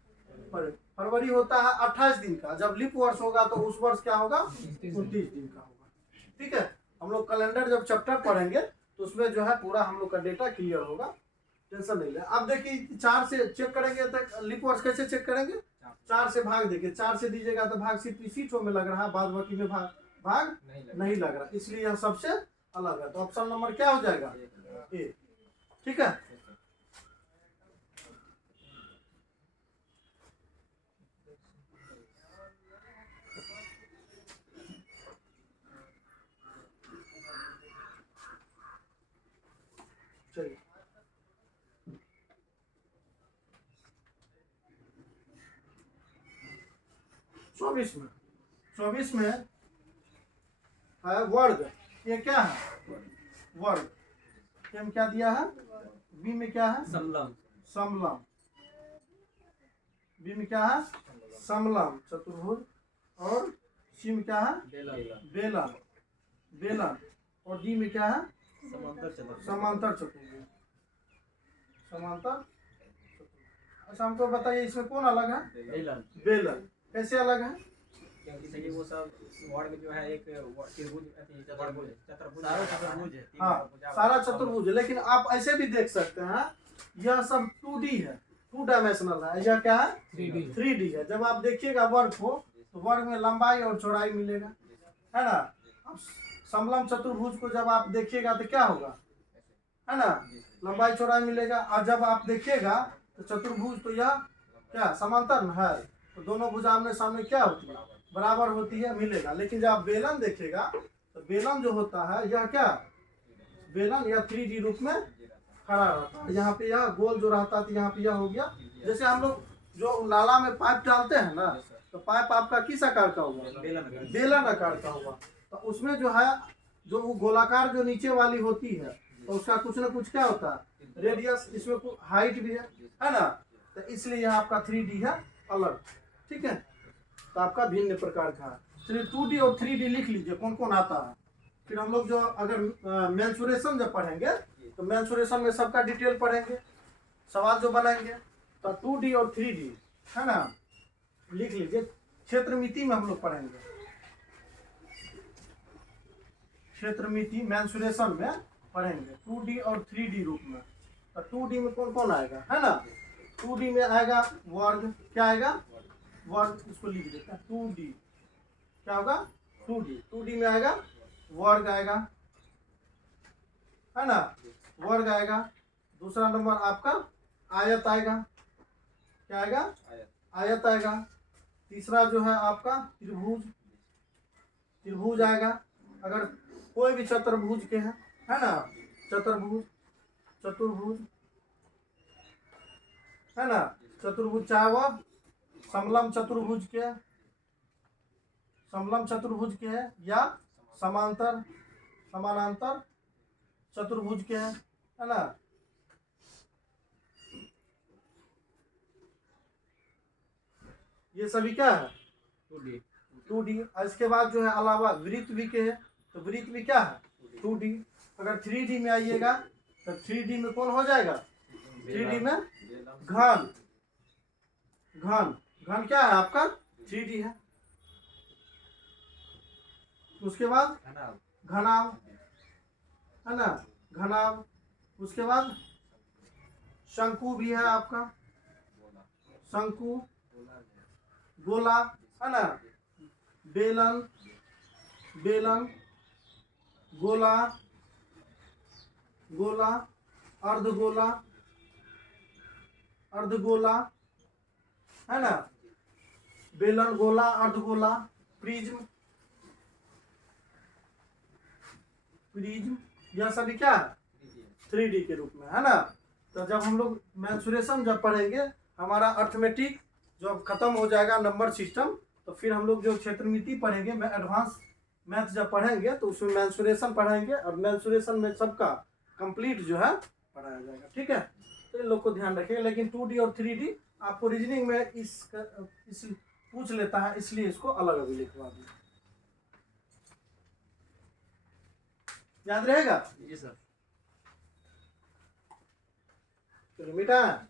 फरवरी होता है 28 दिन का। जब लीप वर्ष होगा तो उस वर्ष क्या होगा? 29 दिन का होगा। ठीक है। हम लोग कैलेंडर जब चैप्टर पढ़ेंगे तो उसमें जो है पूरा हम लोग का डेटा क्लियर होगा। टेंशन नहीं ले। अब देखिए 4 से चेक करेंगे तो लीप वर्ष कैसे चेक करेंगे? 4 से भाग देखिए। 4 से दीजिएगा तो भाग सिर्फ इसी ठो में लग रहा है, बाद बाकी में भाग नहीं लग रहा। इसलिए यह सबसे अलग है। तो ऑप्शन नंबर क्या हो जाएगा? ए। ठीक है। चलिए 24 में है वर्ग। ये क्या है? वर्ग। में क्या दिया है? बी में क्या है? समलम। बी में क्या है? समलम चतुर्भुज। और सी में क्या है? बेलन। और डी में क्या है? समांतर चतुर्भुज। अच्छा हमको बताइए इसमें कौन अलग है? बेलन। कैसे अलग है? क्योंकि वो सब वर्ग जो है एक त्रिभुज चतुर्भुज है। हाँ सारा चतुर्भुज है। लेकिन आप ऐसे भी देख सकते हैं यह सब 2D है, 2 डायमेंशनल है। यह क्या है? 3D है। जब आप देखिएगा वर्ग को तो वर्ग में लंबाई और चौड़ाई मिलेगा, है ना। अब समलम चतुर्भुज को जब आप देखिएगा तो क्या होगा? है ना, लंबाई चौड़ाई मिलेगा। और जब आप देखिएगा तो चतुर्भुज तो यह क्या समांतर है। तो दोनों भुजा आमने सामने क्या होती है? बराबर होती है, मिलेगा। लेकिन जब आप बेलन देखेगा तो बेलन जो होता है यह क्या? बेलन यह 3D रूप में खड़ा रहता है। यहाँ पे यह गोल जो रहता है यहाँ पे यह हो गया। जैसे हम लोग जो नाला में पाइप डालते हैं ना, तो पाइप आपका किस आकार का होगा? बेलन आकार का होगा। तो उसमें जो है जो वो गोलाकार जो नीचे वाली होती है तो उसका कुछ ना कुछ क्या होता है? रेडियस। इसमें कुछ हाइट भी है ना। तो इसलिए यह आपका 3D है अलग। ठीक है। तो आपका भिन्न प्रकार का है। चलिए 2D और 3D लिख लीजिए कौन कौन आता है। फिर हम लोग जो अगर मेंसुरेशन जब पढ़ेंगे तो मेंसुरेशन में सबका डिटेल पढ़ेंगे, सवाल जो बनाएंगे। तो 2D और 3D है ना, लिख लीजिए। क्षेत्रमिति में हम लोग पढ़ेंगे। क्षेत्रमिति मेंसुरेशन में पढ़ेंगे 2D और 3D रूप में। तो 2D में कौन कौन आएगा, है ना। 2D में आएगा वर्ग। क्या आएगा? वर्ग। इसको लिख देते हैं 2D। क्या होगा? 2D में आएगा वर्ग आएगा, है ना। वर्ग आएगा। दूसरा नंबर आपका आयत आएगा। क्या आएगा? आयत। आयत आएगा। तीसरा जो है आपका त्रिभुज, त्रिभुज आएगा। अगर कोई भी चतुर्भुज के हैं, है ना, चतुर्भुज, चतुर्भुज, है ना, चतुर्भुज चाहे वह समलम चतुर्भुज के, समलम चतुर्भुज के है या समांतर, समानांतर चतुर्भुज के हैं, है ना। ये सभी क्या है? 2D। 2D। इसके बाद जो है अलावा वृत्त भी के है, तो वृत्त भी क्या है? 2D। अगर 3D में आइएगा तो 3D में कौन हो जाएगा? 3D में घन, घन, घन क्या है आपका? 3D है। उसके बाद घनाभ, है ना, घनाभ। उसके बाद शंकु भी है आपका, शंकु, गोला, है ना, बेलन, बेलन, गोला, गोला, अर्धगोला, अर्धगोला, है ना, बेलन, गोला, अर्धगोला, प्रिज्म, प्रिज्म, यह सभी क्या है? 3D के रूप में, है ना। तो जब हम लोग मेंसुरेशन जब पढ़ेंगे, हमारा अर्थमेटिक जब खत्म हो जाएगा नंबर सिस्टम, तो फिर हम लोग जो क्षेत्रमिति पढ़ेंगे, मैं एडवांस मैथ जब पढ़ेंगे तो उसमें मेंसुरेशन पढ़ाएंगे, और मेंसुरेशन में सबका कंप्लीट जो है पढ़ाया जाएगा। ठीक है, तो इन लोग को ध्यान रखिए। लेकिन 2D और 3D आपको रीजनिंग में इस पूछ लेता है, इसलिए इसको अलग अभी लिखवा दिया। याद रहेगा? जी सर। चलो बेटा,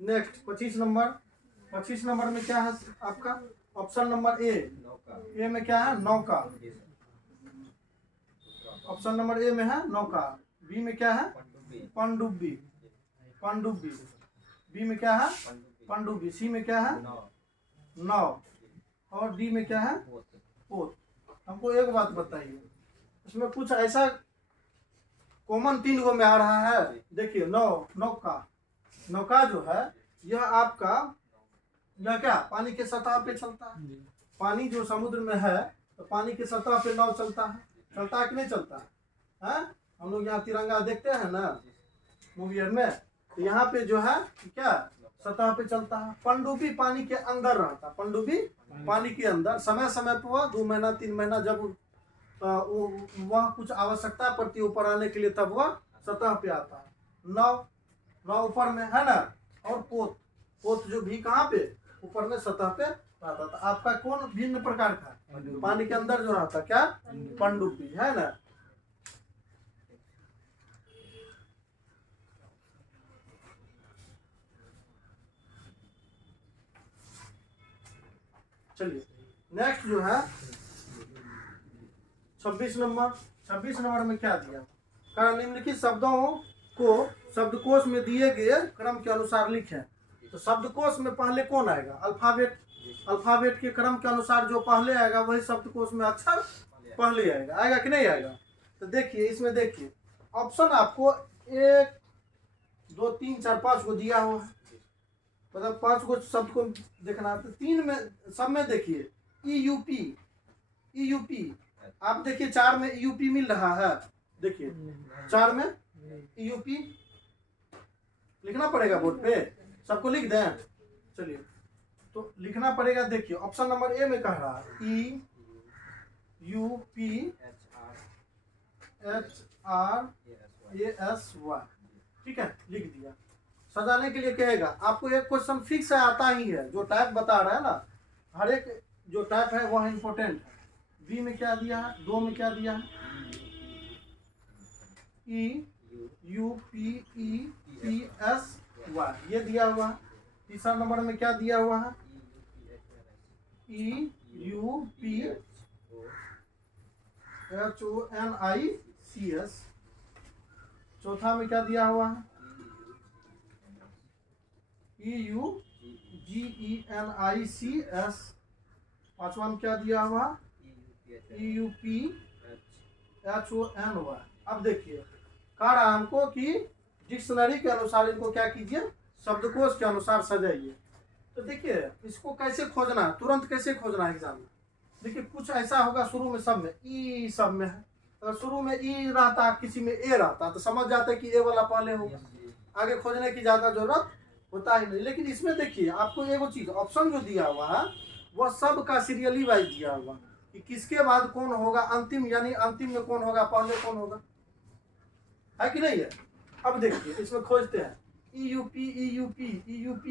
नेक्स्ट 25 नंबर। 25 नंबर में क्या है आपका? ऑप्शन नंबर ए। ए में क्या है? नौका। ऑप्शन नंबर ए में है नौका। बी में क्या है? पनडुब्बी, पनडुब्बी। बी में क्या है? पनडुब्बी। सी में क्या है? नाव। और डी में क्या है? पोत। हमको एक बात बताइए, इसमें कुछ ऐसा कॉमन 3 गो में आ रहा है। देखिए, नौका, नौका जो है यह आपका, यह क्या पानी के सतह पे चलता है। पानी जो समुद्र में है, तो पानी के सतह पे नाव चलता है कि नहीं चलता है? हम लोग यहाँ तिरंगा देखते हैं ना मूवियर में, तो यहाँ पे जो है क्या सतह पे चलता है। पनडुब्बी पानी के अंदर रहता है, पनडुब्बी पानी के अंदर। समय समय पर वह 2 महीना 3 महीना जब वह कुछ आवश्यकता पड़ती है ऊपर आने के लिए, तब वह सतह पे आता है। नाव, नाव ऊपर में, है ना। और पोत, पोत जो भी कहाँ पे? ऊपर में सतह पे रहता था। आपका कौन भिन्न प्रकार का? पानी के अंदर जो रहता, क्या? पनडुब्बी, है ना। चलिए नेक्स्ट जो है 26 नंबर। 26 नंबर में क्या दिया? कारण निम्नलिखित शब्दों को शब्दकोश में दिए गए क्रम के अनुसार लिखें। तो शब्दकोश में पहले कौन आएगा? अल्फाबेट। अल्फाबेट के क्रम के अनुसार जो पहले आएगा वही शब्दकोश में अक्षर पहले आएगा। आएगा कि नहीं आएगा? तो देखिए, इसमें देखिए ऑप्शन आपको 1 2 3 4 5 को दिया हुआ है, मतलब 5 को शब्द को देखना है। तो 3 में सब में देखिए EUP, EUP। आप देखिए 4 में EUP मिल रहा है। देखिए 4 में EUP लिखना पड़ेगा बोर्ड पे, सबको लिख दें। चलिए तो लिखना पड़ेगा। देखिए ऑप्शन नंबर ए में कह रहा है EUP HRASY। ठीक है, लिख दिया। सजाने के लिए कहेगा आपको एक क्वेश्चन फिक्स है, आता ही है, जो टाइप बता रहा है ना, हर एक जो टाइप है वह इंपॉर्टेंट है। बी में क्या दिया है? 2 में क्या दिया है? EUPEPSY ये दिया हुआ है। तीसरा नंबर में क्या दिया हुआ है? EUPHONICS। चौथा में क्या दिया हुआ है? EUGHIGHT। GENICS, पांचवा में क्या दिया हुआ, EUPHONY। अब देखिए कह रहा है हमको कि डिक्शनरी के अनुसार इनको क्या कीजिए, शब्दकोश के अनुसार सजाइए। तो देखिए इसको कैसे खोजना है, तुरंत कैसे खोजना है एग्जाम में। देखिए कुछ ऐसा होगा शुरू में सब में ई, सब में है, अगर शुरू में ई रहता किसी में ए रहता तो समझ जाते कि ए वाला पहले होगा, आगे खोजने की ज़्यादा जरूरत होता ही नहीं। लेकिन इसमें देखिए आपको एगो चीज़ ऑप्शन जो दिया हुआ है वह सब का सीरियली वाइज दिया हुआ कि किसके बाद कौन होगा, अंतिम यानी अंतिम में कौन होगा, पहले कौन होगा, है कि नहीं है। अब देखिए इसमें खोजते हैं EUP EUP EUP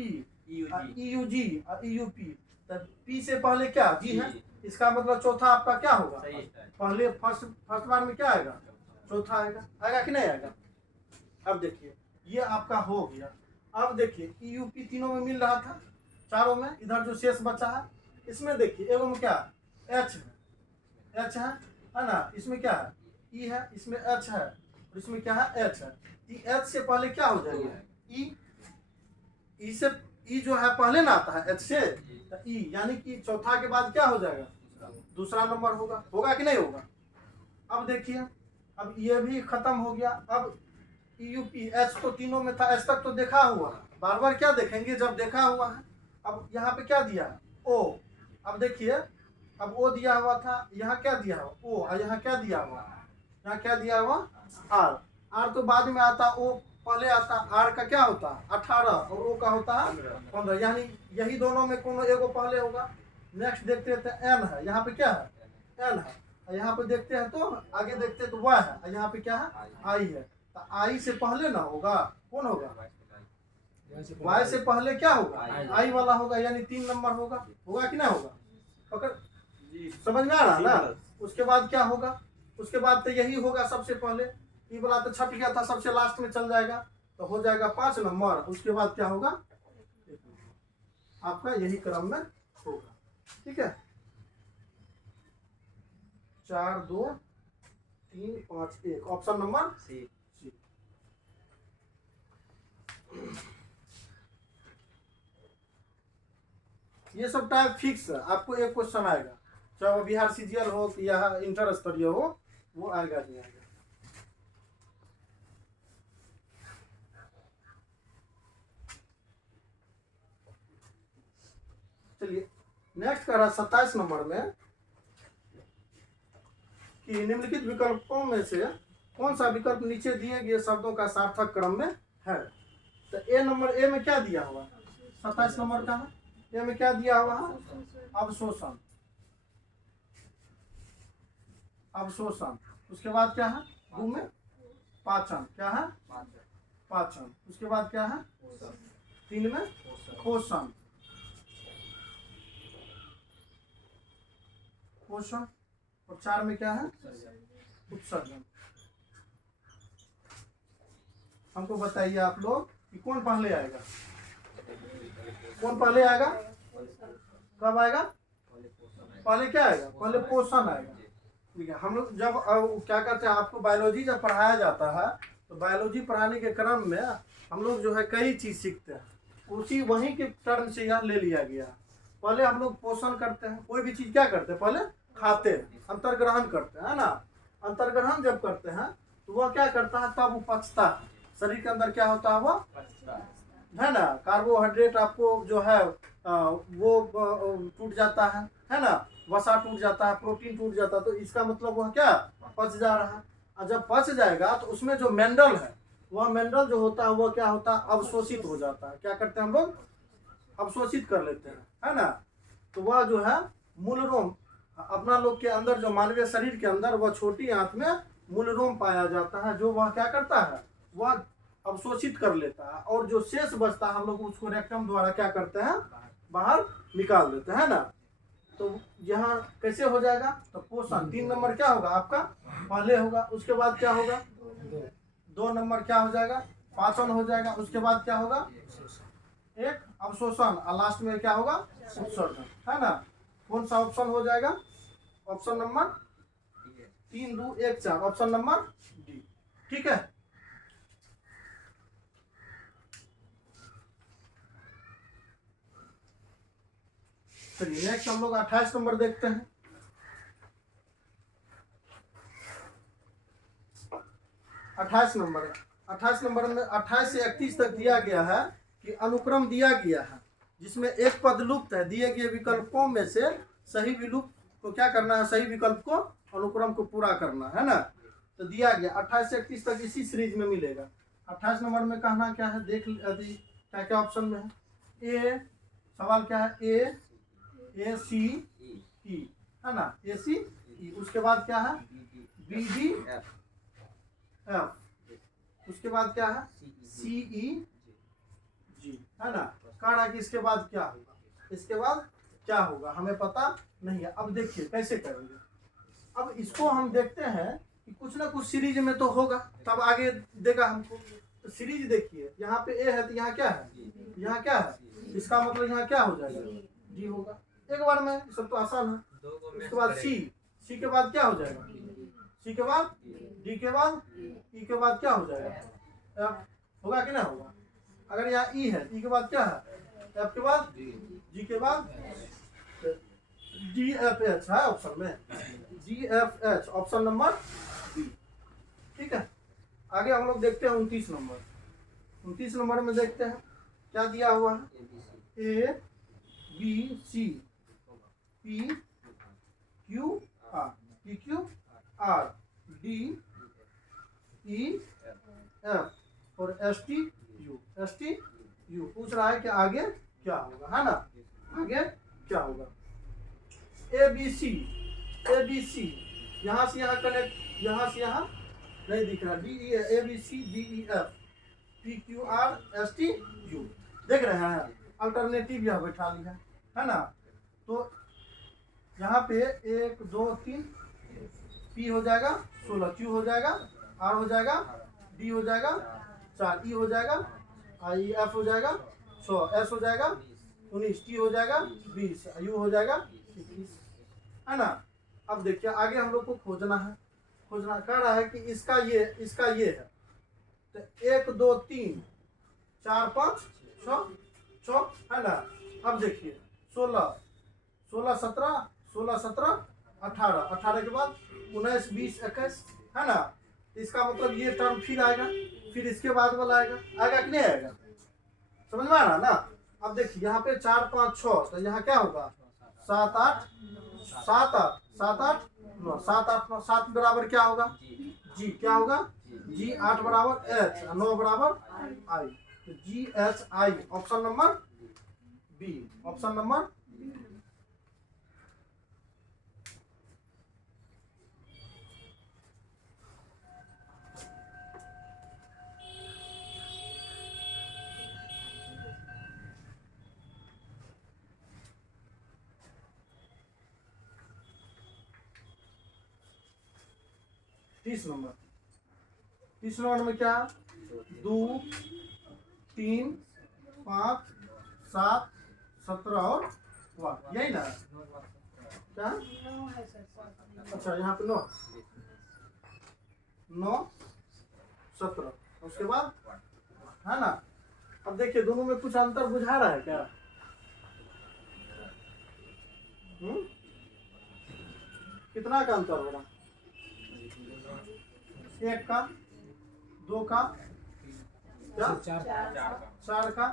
EUG EUP, तब P से पहले क्या जी है, इसका मतलब चौथा आपका क्या होगा, पहले फर्स्ट बार में क्या आएगा, चौथा आएगा, आएगा कि नहीं आएगा। अब देखिए ये आपका हो गया। अब देखिए EUP तीनों में मिल रहा था, चारों में, इधर जो शेष बचा है इसमें देखिए एगो में क्या H है ना, इसमें क्या है E है, इसमें H है और इसमें क्या है H है। H से पहले क्या हो जाएगा E से, E जो है पहले ना आता है H से, तो E यानी कि चौथा के बाद क्या हो जाएगा, दूसरा नंबर होगा, होगा कि नहीं होगा। अब देखिए अब ये भी खत्म हो गया। अब EUP H तो तीनों में था, H तक तो देखा हुआ है, बार बार क्या देखेंगे जब देखा हुआ है। अब यहाँ पे क्या दिया है O, अब देखिए अब O दिया हुआ था, यहाँ क्या दिया हुआ O, और यहाँ क्या दिया हुआ, यहाँ क्या दिया हुआ R। R तो बाद में आता, O पहले आता। R का क्या होता है 18 और O का होता है 15, यानी यही दोनों में कोनो एगो पहले होगा। नेक्स्ट देखते हैं तो N है, यहाँ पे क्या है N है, और यहाँ पे देखते हैं तो आगे देखते हैं तो Y है, और यहाँ पे क्या है I है। तो I से पहले ना होगा, कौन होगा Y से पहले क्या होगा I वाला होगा, यानी 3 नंबर होगा, होगा कि ना होगा, पकड़ समझ में आ रहा ना। उसके बाद क्या होगा, उसके बाद तो यही होगा सबसे पहले, ई वाला तो छट गया था, सबसे लास्ट में चल जाएगा तो हो जाएगा 5 नंबर। उसके बाद क्या होगा आपका यही क्रम में होगा, ठीक है। 4 2 3 5 1, ऑप्शन नंबर सी। ये सब टाइप फिक्स है, आपको एक क्वेश्चन आएगा, चाहे वो बिहार CGL हो या इंटर स्तरीय हो, वो आएगा ही आएगा। चलिए नेक्स्ट कर रहा 27 नंबर में कि निम्नलिखित विकल्पों में से कौन सा विकल्प नीचे दिए गए शब्दों का सार्थक क्रम में है। तो ए नंबर, ए में क्या दिया हुआ 27 नंबर का है, ए में क्या दिया हुआ है अवशोषण, अवशोषण। उसके बाद क्या है दो में पाचन, क्या है पाचन। उसके बाद क्या है 3 में पोषण, पोषण। और 4 में क्या है उत्सर्जन। हमको बताइए आप लोग कि कौन पहले आएगा, कौन पहले आएगा, कब आएगा, पहले क्या आएगा, पहले पोषण आएगा। ठीक है, हम लोग जब क्या कहते हैं आपको बायोलॉजी जब पढ़ाया जाता है तो बायोलॉजी पढ़ाने के क्रम में हम लोग जो है कई चीज़ सीखते हैं, उसी वहीं के टर्म से यहाँ ले लिया गया। पहले हम लोग पोषण करते हैं, कोई भी चीज़ क्या करते हैं पहले खाते हैं, अंतर्ग्रहण करते हैं, है ना। अंतर्ग्रहण जब करते हैं तो वह क्या करता है, तब वो पचता है, शरीर के अंदर क्या होता है वह है ना, कार्बोहाइड्रेट आपको जो है वो टूट जाता है ना, वसा टूट जाता है, प्रोटीन टूट जाता है, तो इसका मतलब वह क्या पच जा रहा है। और जब पच जाएगा तो उसमें जो मेंडल है, वह मेंडल जो होता है वह क्या होता है अवशोषित हो जाता है। क्या करते हैं हम लोग अवशोषित कर लेते हैं, है ना। तो वह जो है मूल रोम अपना लोग के अंदर, जो मानवीय शरीर के अंदर वह छोटी आंत में मूल रोम पाया जाता है, जो वह क्या करता है वह अवशोषित कर लेता है, और जो शेष बचता है हम लोग उसको रेक्टम द्वारा क्या करते हैं बाहर निकाल देते हैं ना। तो यहाँ कैसे हो जाएगा, तो पोषण 3 नंबर क्या होगा आपका पहले होगा। उसके बाद क्या होगा 2 नंबर क्या हो जाएगा पाचन हो जाएगा। उसके बाद क्या होगा एक अवशोषण, और लास्ट में क्या होगा उत्सर्जन, है ना। कौन सा ऑप्शन हो जाएगा, option number 3 2 1 4, option number D, ठीक है। चलिए नेक्स्ट हम लोग 28 नंबर देखते हैं। 28 नंबर, 28 नंबर में 28 से 31 तक दिया गया है कि अनुक्रम दिया गया है जिसमें एक पद लुप्त है। दिए गए विकल्पों में से सही विकल्प को क्या करना है, सही विकल्प को अनुक्रम को पूरा करना है ना। तो दिया गया 28 से 31 तक इसी सीरीज में मिलेगा। 28 नंबर में कहना क्या है, देख यदि क्या क्या ऑप्शन में है। ए, सवाल क्या है, ए सी ई है ना, ए सी ई। उसके बाद क्या है, बी डी एफ। उसके बाद क्या है, सी ई जी है ना। कह रहा है कि इसके बाद क्या होगा, इसके बाद क्या होगा हमें पता नहीं है। अब देखिए कैसे करेंगे। अब इसको हम देखते हैं कि कुछ ना कुछ सीरीज में तो होगा, तब आगे देगा हमको। तो सीरीज देखिए, यहाँ पे ए है तो यहाँ क्या है, यहाँ क्या है, इसका मतलब यहाँ क्या हो जाएगा, जी होगा। एक बार में सब तो आसान है। उसके बाद सी, सी के बाद क्या हो जाएगा, सी के बाद डी के बाद ई के बाद क्या हो जाएगा, एफ होगा कि ना होगा। अगर यहाँ ई है, ई के बाद क्या है, एफ के बाद जी के बाद डी एफ एच है ऑप्शन में, D F H option number B. ठीक है, आगे हम लोग देखते हैं 29 नंबर। 29 नंबर में देखते हैं क्या दिया हुआ है, A B C P Q R, P Q R D E F और S T U, S T U. पूछ रहा है कि आगे क्या होगा, है ना, आगे क्या होगा। ए बी सी, ए बी सी यहाँ से यहाँ कनेक्ट, यहाँ से यहाँ नहीं दिख रहा, D E A B C D E F P Q R S T U. देख रहे हैं, अल्टरनेटिव यह बैठा लिया है ना। तो यहाँ पे 1 2 3 पी हो जाएगा 16, क्यू हो जाएगा, आर हो जाएगा, डी हो जाएगा 4, ई हो जाएगा, आई एफ हो जाएगा 100, एस हो जाएगा 19, टी हो जाएगा 20, यू हो जाएगा 21, है ना। अब देखिए आगे हम लोग को खोजना है, खोजना कह रहा है कि इसका ये है। तो 1 2 3 4 5 6 है ना। अब देखिए 16 16 17 16 17 18, 18 के बाद 19 20 21 है ना। इसका मतलब ये टर्म फिर आएगा, फिर इसके बाद वाला आएगा कि नहीं आएगा, समझ में आ रहा ना। अब देखिए यहाँ पे 4 5 6, तो यहाँ क्या होगा 7 8 7 8 7 8 9, 7 8 9, 7 बराबर क्या होगा, जी क्या होगा, जी 8 बराबर एच, 9 बराबर आई, तो G H I option number B, option number तीस नंबर में क्या 2 3 5 7 17 और 1, यही ना क्या, अच्छा यहाँ पे 9 17, उसके बाद है ना। अब देखिए दोनों में कुछ अंतर बुझा रहा है क्या, कितना का अंतर हो रहा, 1 का, 2 का, क्या 4 का,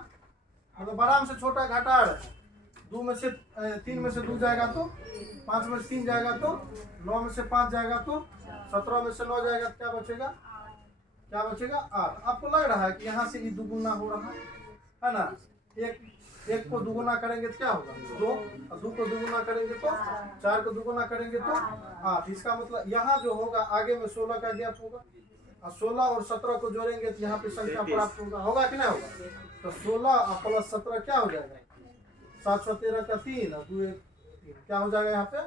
मतलब बड़ा में से छोटा घटा रहा है। 2 में से 3 में से 2 जाएगा तो 5 में से 3 जाएगा तो 9 में से 5 जाएगा तो 17 में से 9 जाएगा, क्या बचेगा, क्या बचेगा 8। आपको लग रहा है कि यहाँ से ये दुगुना हो रहा है ना। एक को दुगुना करेंगे तो क्या होगा 2, और 2 को दुगुना करेंगे तो 4 को दुगुना करेंगे तो 8। इसका मतलब यहाँ जो होगा आगे में 16 का गैप होगा, और 16 और 17 को जोड़ेंगे तो यहाँ पे संख्या प्राप्त होगा कि नहीं होगा। तो 16 प्लस 17 क्या हो जाएगा, 713 का 3 और 2 क्या हो जाएगा यहाँ पे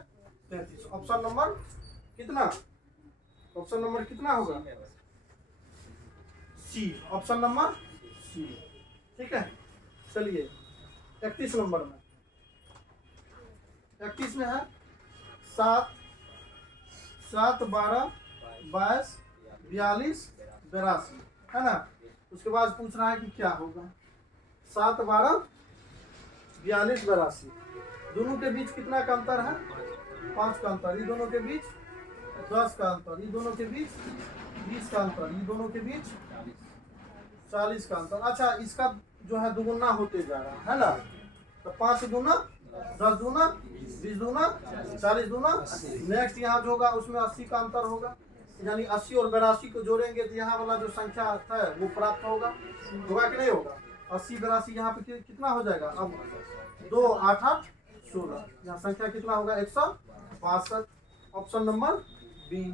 33। ऑप्शन नंबर कितना, ऑप्शन नंबर कितना होगा सी, ऑप्शन नंबर सी। ठीक है, चलिए 31 नंबर में, 31 में है 7 7 12 22 42 82 है ना। उसके बाद पूछ रहा है कि क्या होगा 7 12 42 82, दोनों के बीच कितना का अंतर है? 5 का अंतर। ये दोनों के बीच 10 का अंतर। ये दोनों के बीच 20 का अंतर। ये दोनों के बीच 40 का अंतर। अच्छा, इसका जो है दुगुना होते जा रहा है ना, तो 5 दूना 10 दूना 20 दूना 40 दूना। नेक्स्ट यहाँ जो होगा उसमें 80 का अंतर होगा, यानी 80 और 82 को जोड़ेंगे तो यहाँ वाला जो संख्या है वो प्राप्त होगा कि नहीं होगा? 80 82 यहाँ पे कितना हो जाएगा? अब 2 8 8 16, यहाँ संख्या कितना होगा? 162। Option number B.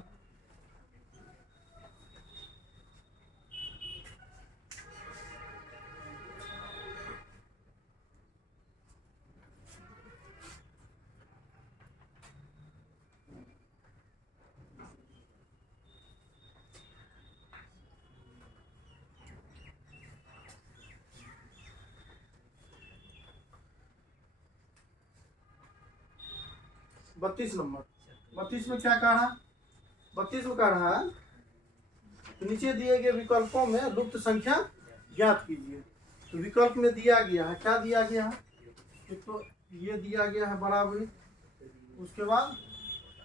बत्तीस नंबर। 32 में क्या कह रहा है? 32 में कह रहा है नीचे दिए गए विकल्पों में लुप्त संख्या ज्ञात कीजिए। तो विकल्प में दिया गया है, क्या दिया गया है? एक तो ये दिया गया है बड़ा वृत्त, उसके बाद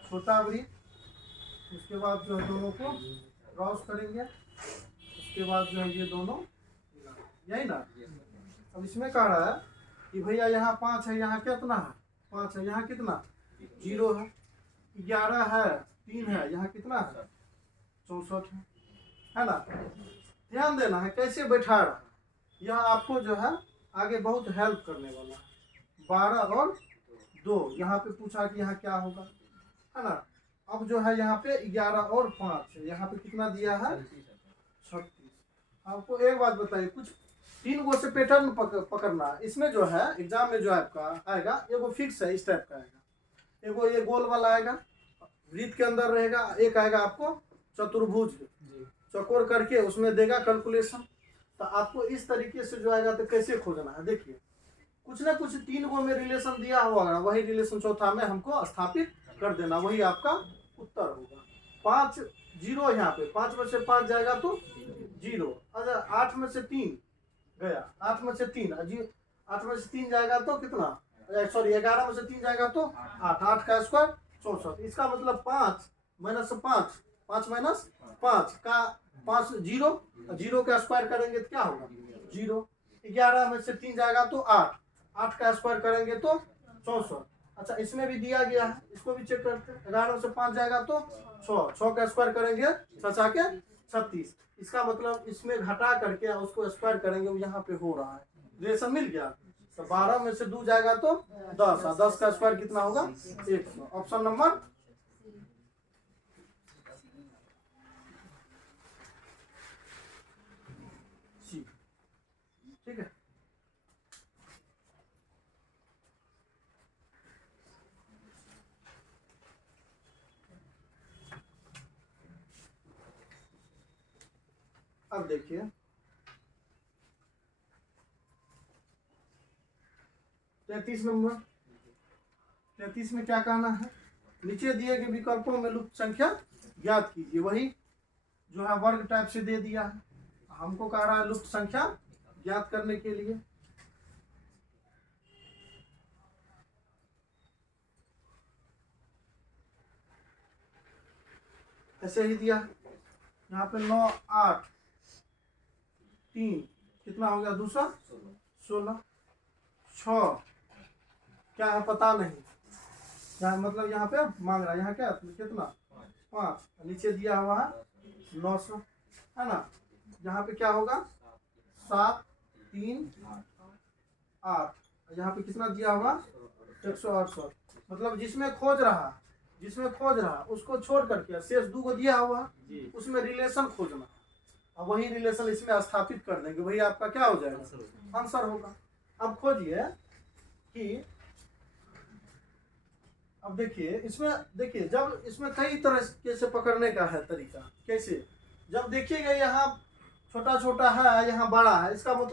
छोटा वृत्त, उसके बाद जो है दोनों को क्रॉस करेंगे, उसके बाद जो है ये दोनों, यही ना। अब इसमें कह रहा है कि भैया यहाँ 5 है, यहाँ कितना है? 5 है, यहाँ कितना? 0 है। 11 है, 3 है, यहाँ कितना है? 64 है ना। ध्यान देना है कैसे बैठा रहा, यह आपको जो है आगे बहुत हेल्प करने वाला है। 12 और 2 यहाँ पे पूछा कि यहाँ क्या होगा, है ना। अब जो है यहाँ पे 11 और 5, यहाँ पे कितना दिया है? 36। आपको एक बात बताइए, कुछ 3 गो से पैटर्न पकड़ना है। इसमें जो है एग्जाम में जो आपका आएगा एगो फिक्स है, इस टाइप का आएगा। एगो ये गोल वाला आएगा, वृत्त के अंदर रहेगा। एक आएगा आपको चतुर्भुज, चौकोर करके उसमें देगा कैलकुलेशन। तो आपको इस तरीके से जो आएगा तो कैसे खोजना है, देखिए कुछ ना कुछ 3 गो में रिलेशन दिया हुआ है, वही रिलेशन चौथा में हमको स्थापित कर देना, वही आपका उत्तर होगा। 5 0 यहाँ पे, 5 में से 5 जाएगा तो 0। अच्छा 8 में से 3 गया, 8 में से 3 8 में से 3 जाएगा तो कितना? सॉरी 11 में से 3 जाएगा तो 8, 8 का स्क्वायर 64। इसका मतलब 5 माइनस 5, 5 माइनस 5 का 5 0, 0 का स्क्वायर करेंगे तो क्या होगा? 0। 11 में से 3 जाएगा तो 8, 8 का स्क्वायर करेंगे तो 64। अच्छा इसमें भी दिया गया है, इसको भी चेक करते हैं। 11 में से 5 जाएगा तो 6, 6 का स्क्वायर करेंगे 6 के 36। इसका मतलब इसमें घटा करके उसको स्क्वायर करेंगे, वो यहाँ पे हो रहा है। रिलेशन मिल गया। तो 12 में से 2 जाएगा तो 10, और 10 का स्क्वायर कितना होगा? 100। Option number C. ठीक है, अब देखिए 33 नंबर। 33 में क्या कहना है? नीचे दिए गए विकल्पों में लुप्त संख्या ज्ञात कीजिए। वही जो है वर्ग टाइप से दे दिया है, हमको कह रहा है लुप्त संख्या ज्ञात करने के लिए। ऐसे ही दिया यहाँ पे 9 8 3 कितना हो गया? दूसरा 16। 6 क्या है पता नहीं, यहाँ मतलब यहाँ पे मांग रहा है, यहाँ क्या कितना? 5। नीचे दिया हुआ है 900, है ना। यहाँ पे क्या होगा? 7 3 8, यहाँ पे कितना दिया हुआ? 168। मतलब जिसमें खोज रहा उसको छोड़ करके शेष 2 को दिया हुआ, उसमें रिलेशन खोजना। अब वही रिलेशन इसमें स्थापित कर देंगे, वही आपका क्या हो जाएगा? आंसर होगा। अब खोजिए कि, अब देखिए इसमें, देखिए जब इसमें कई तरह से पकड़ने का है तरीका। कैसे? जब देखिएगा यहाँ छोटा छोटा है, यहाँ बड़ा है, इसका मतलब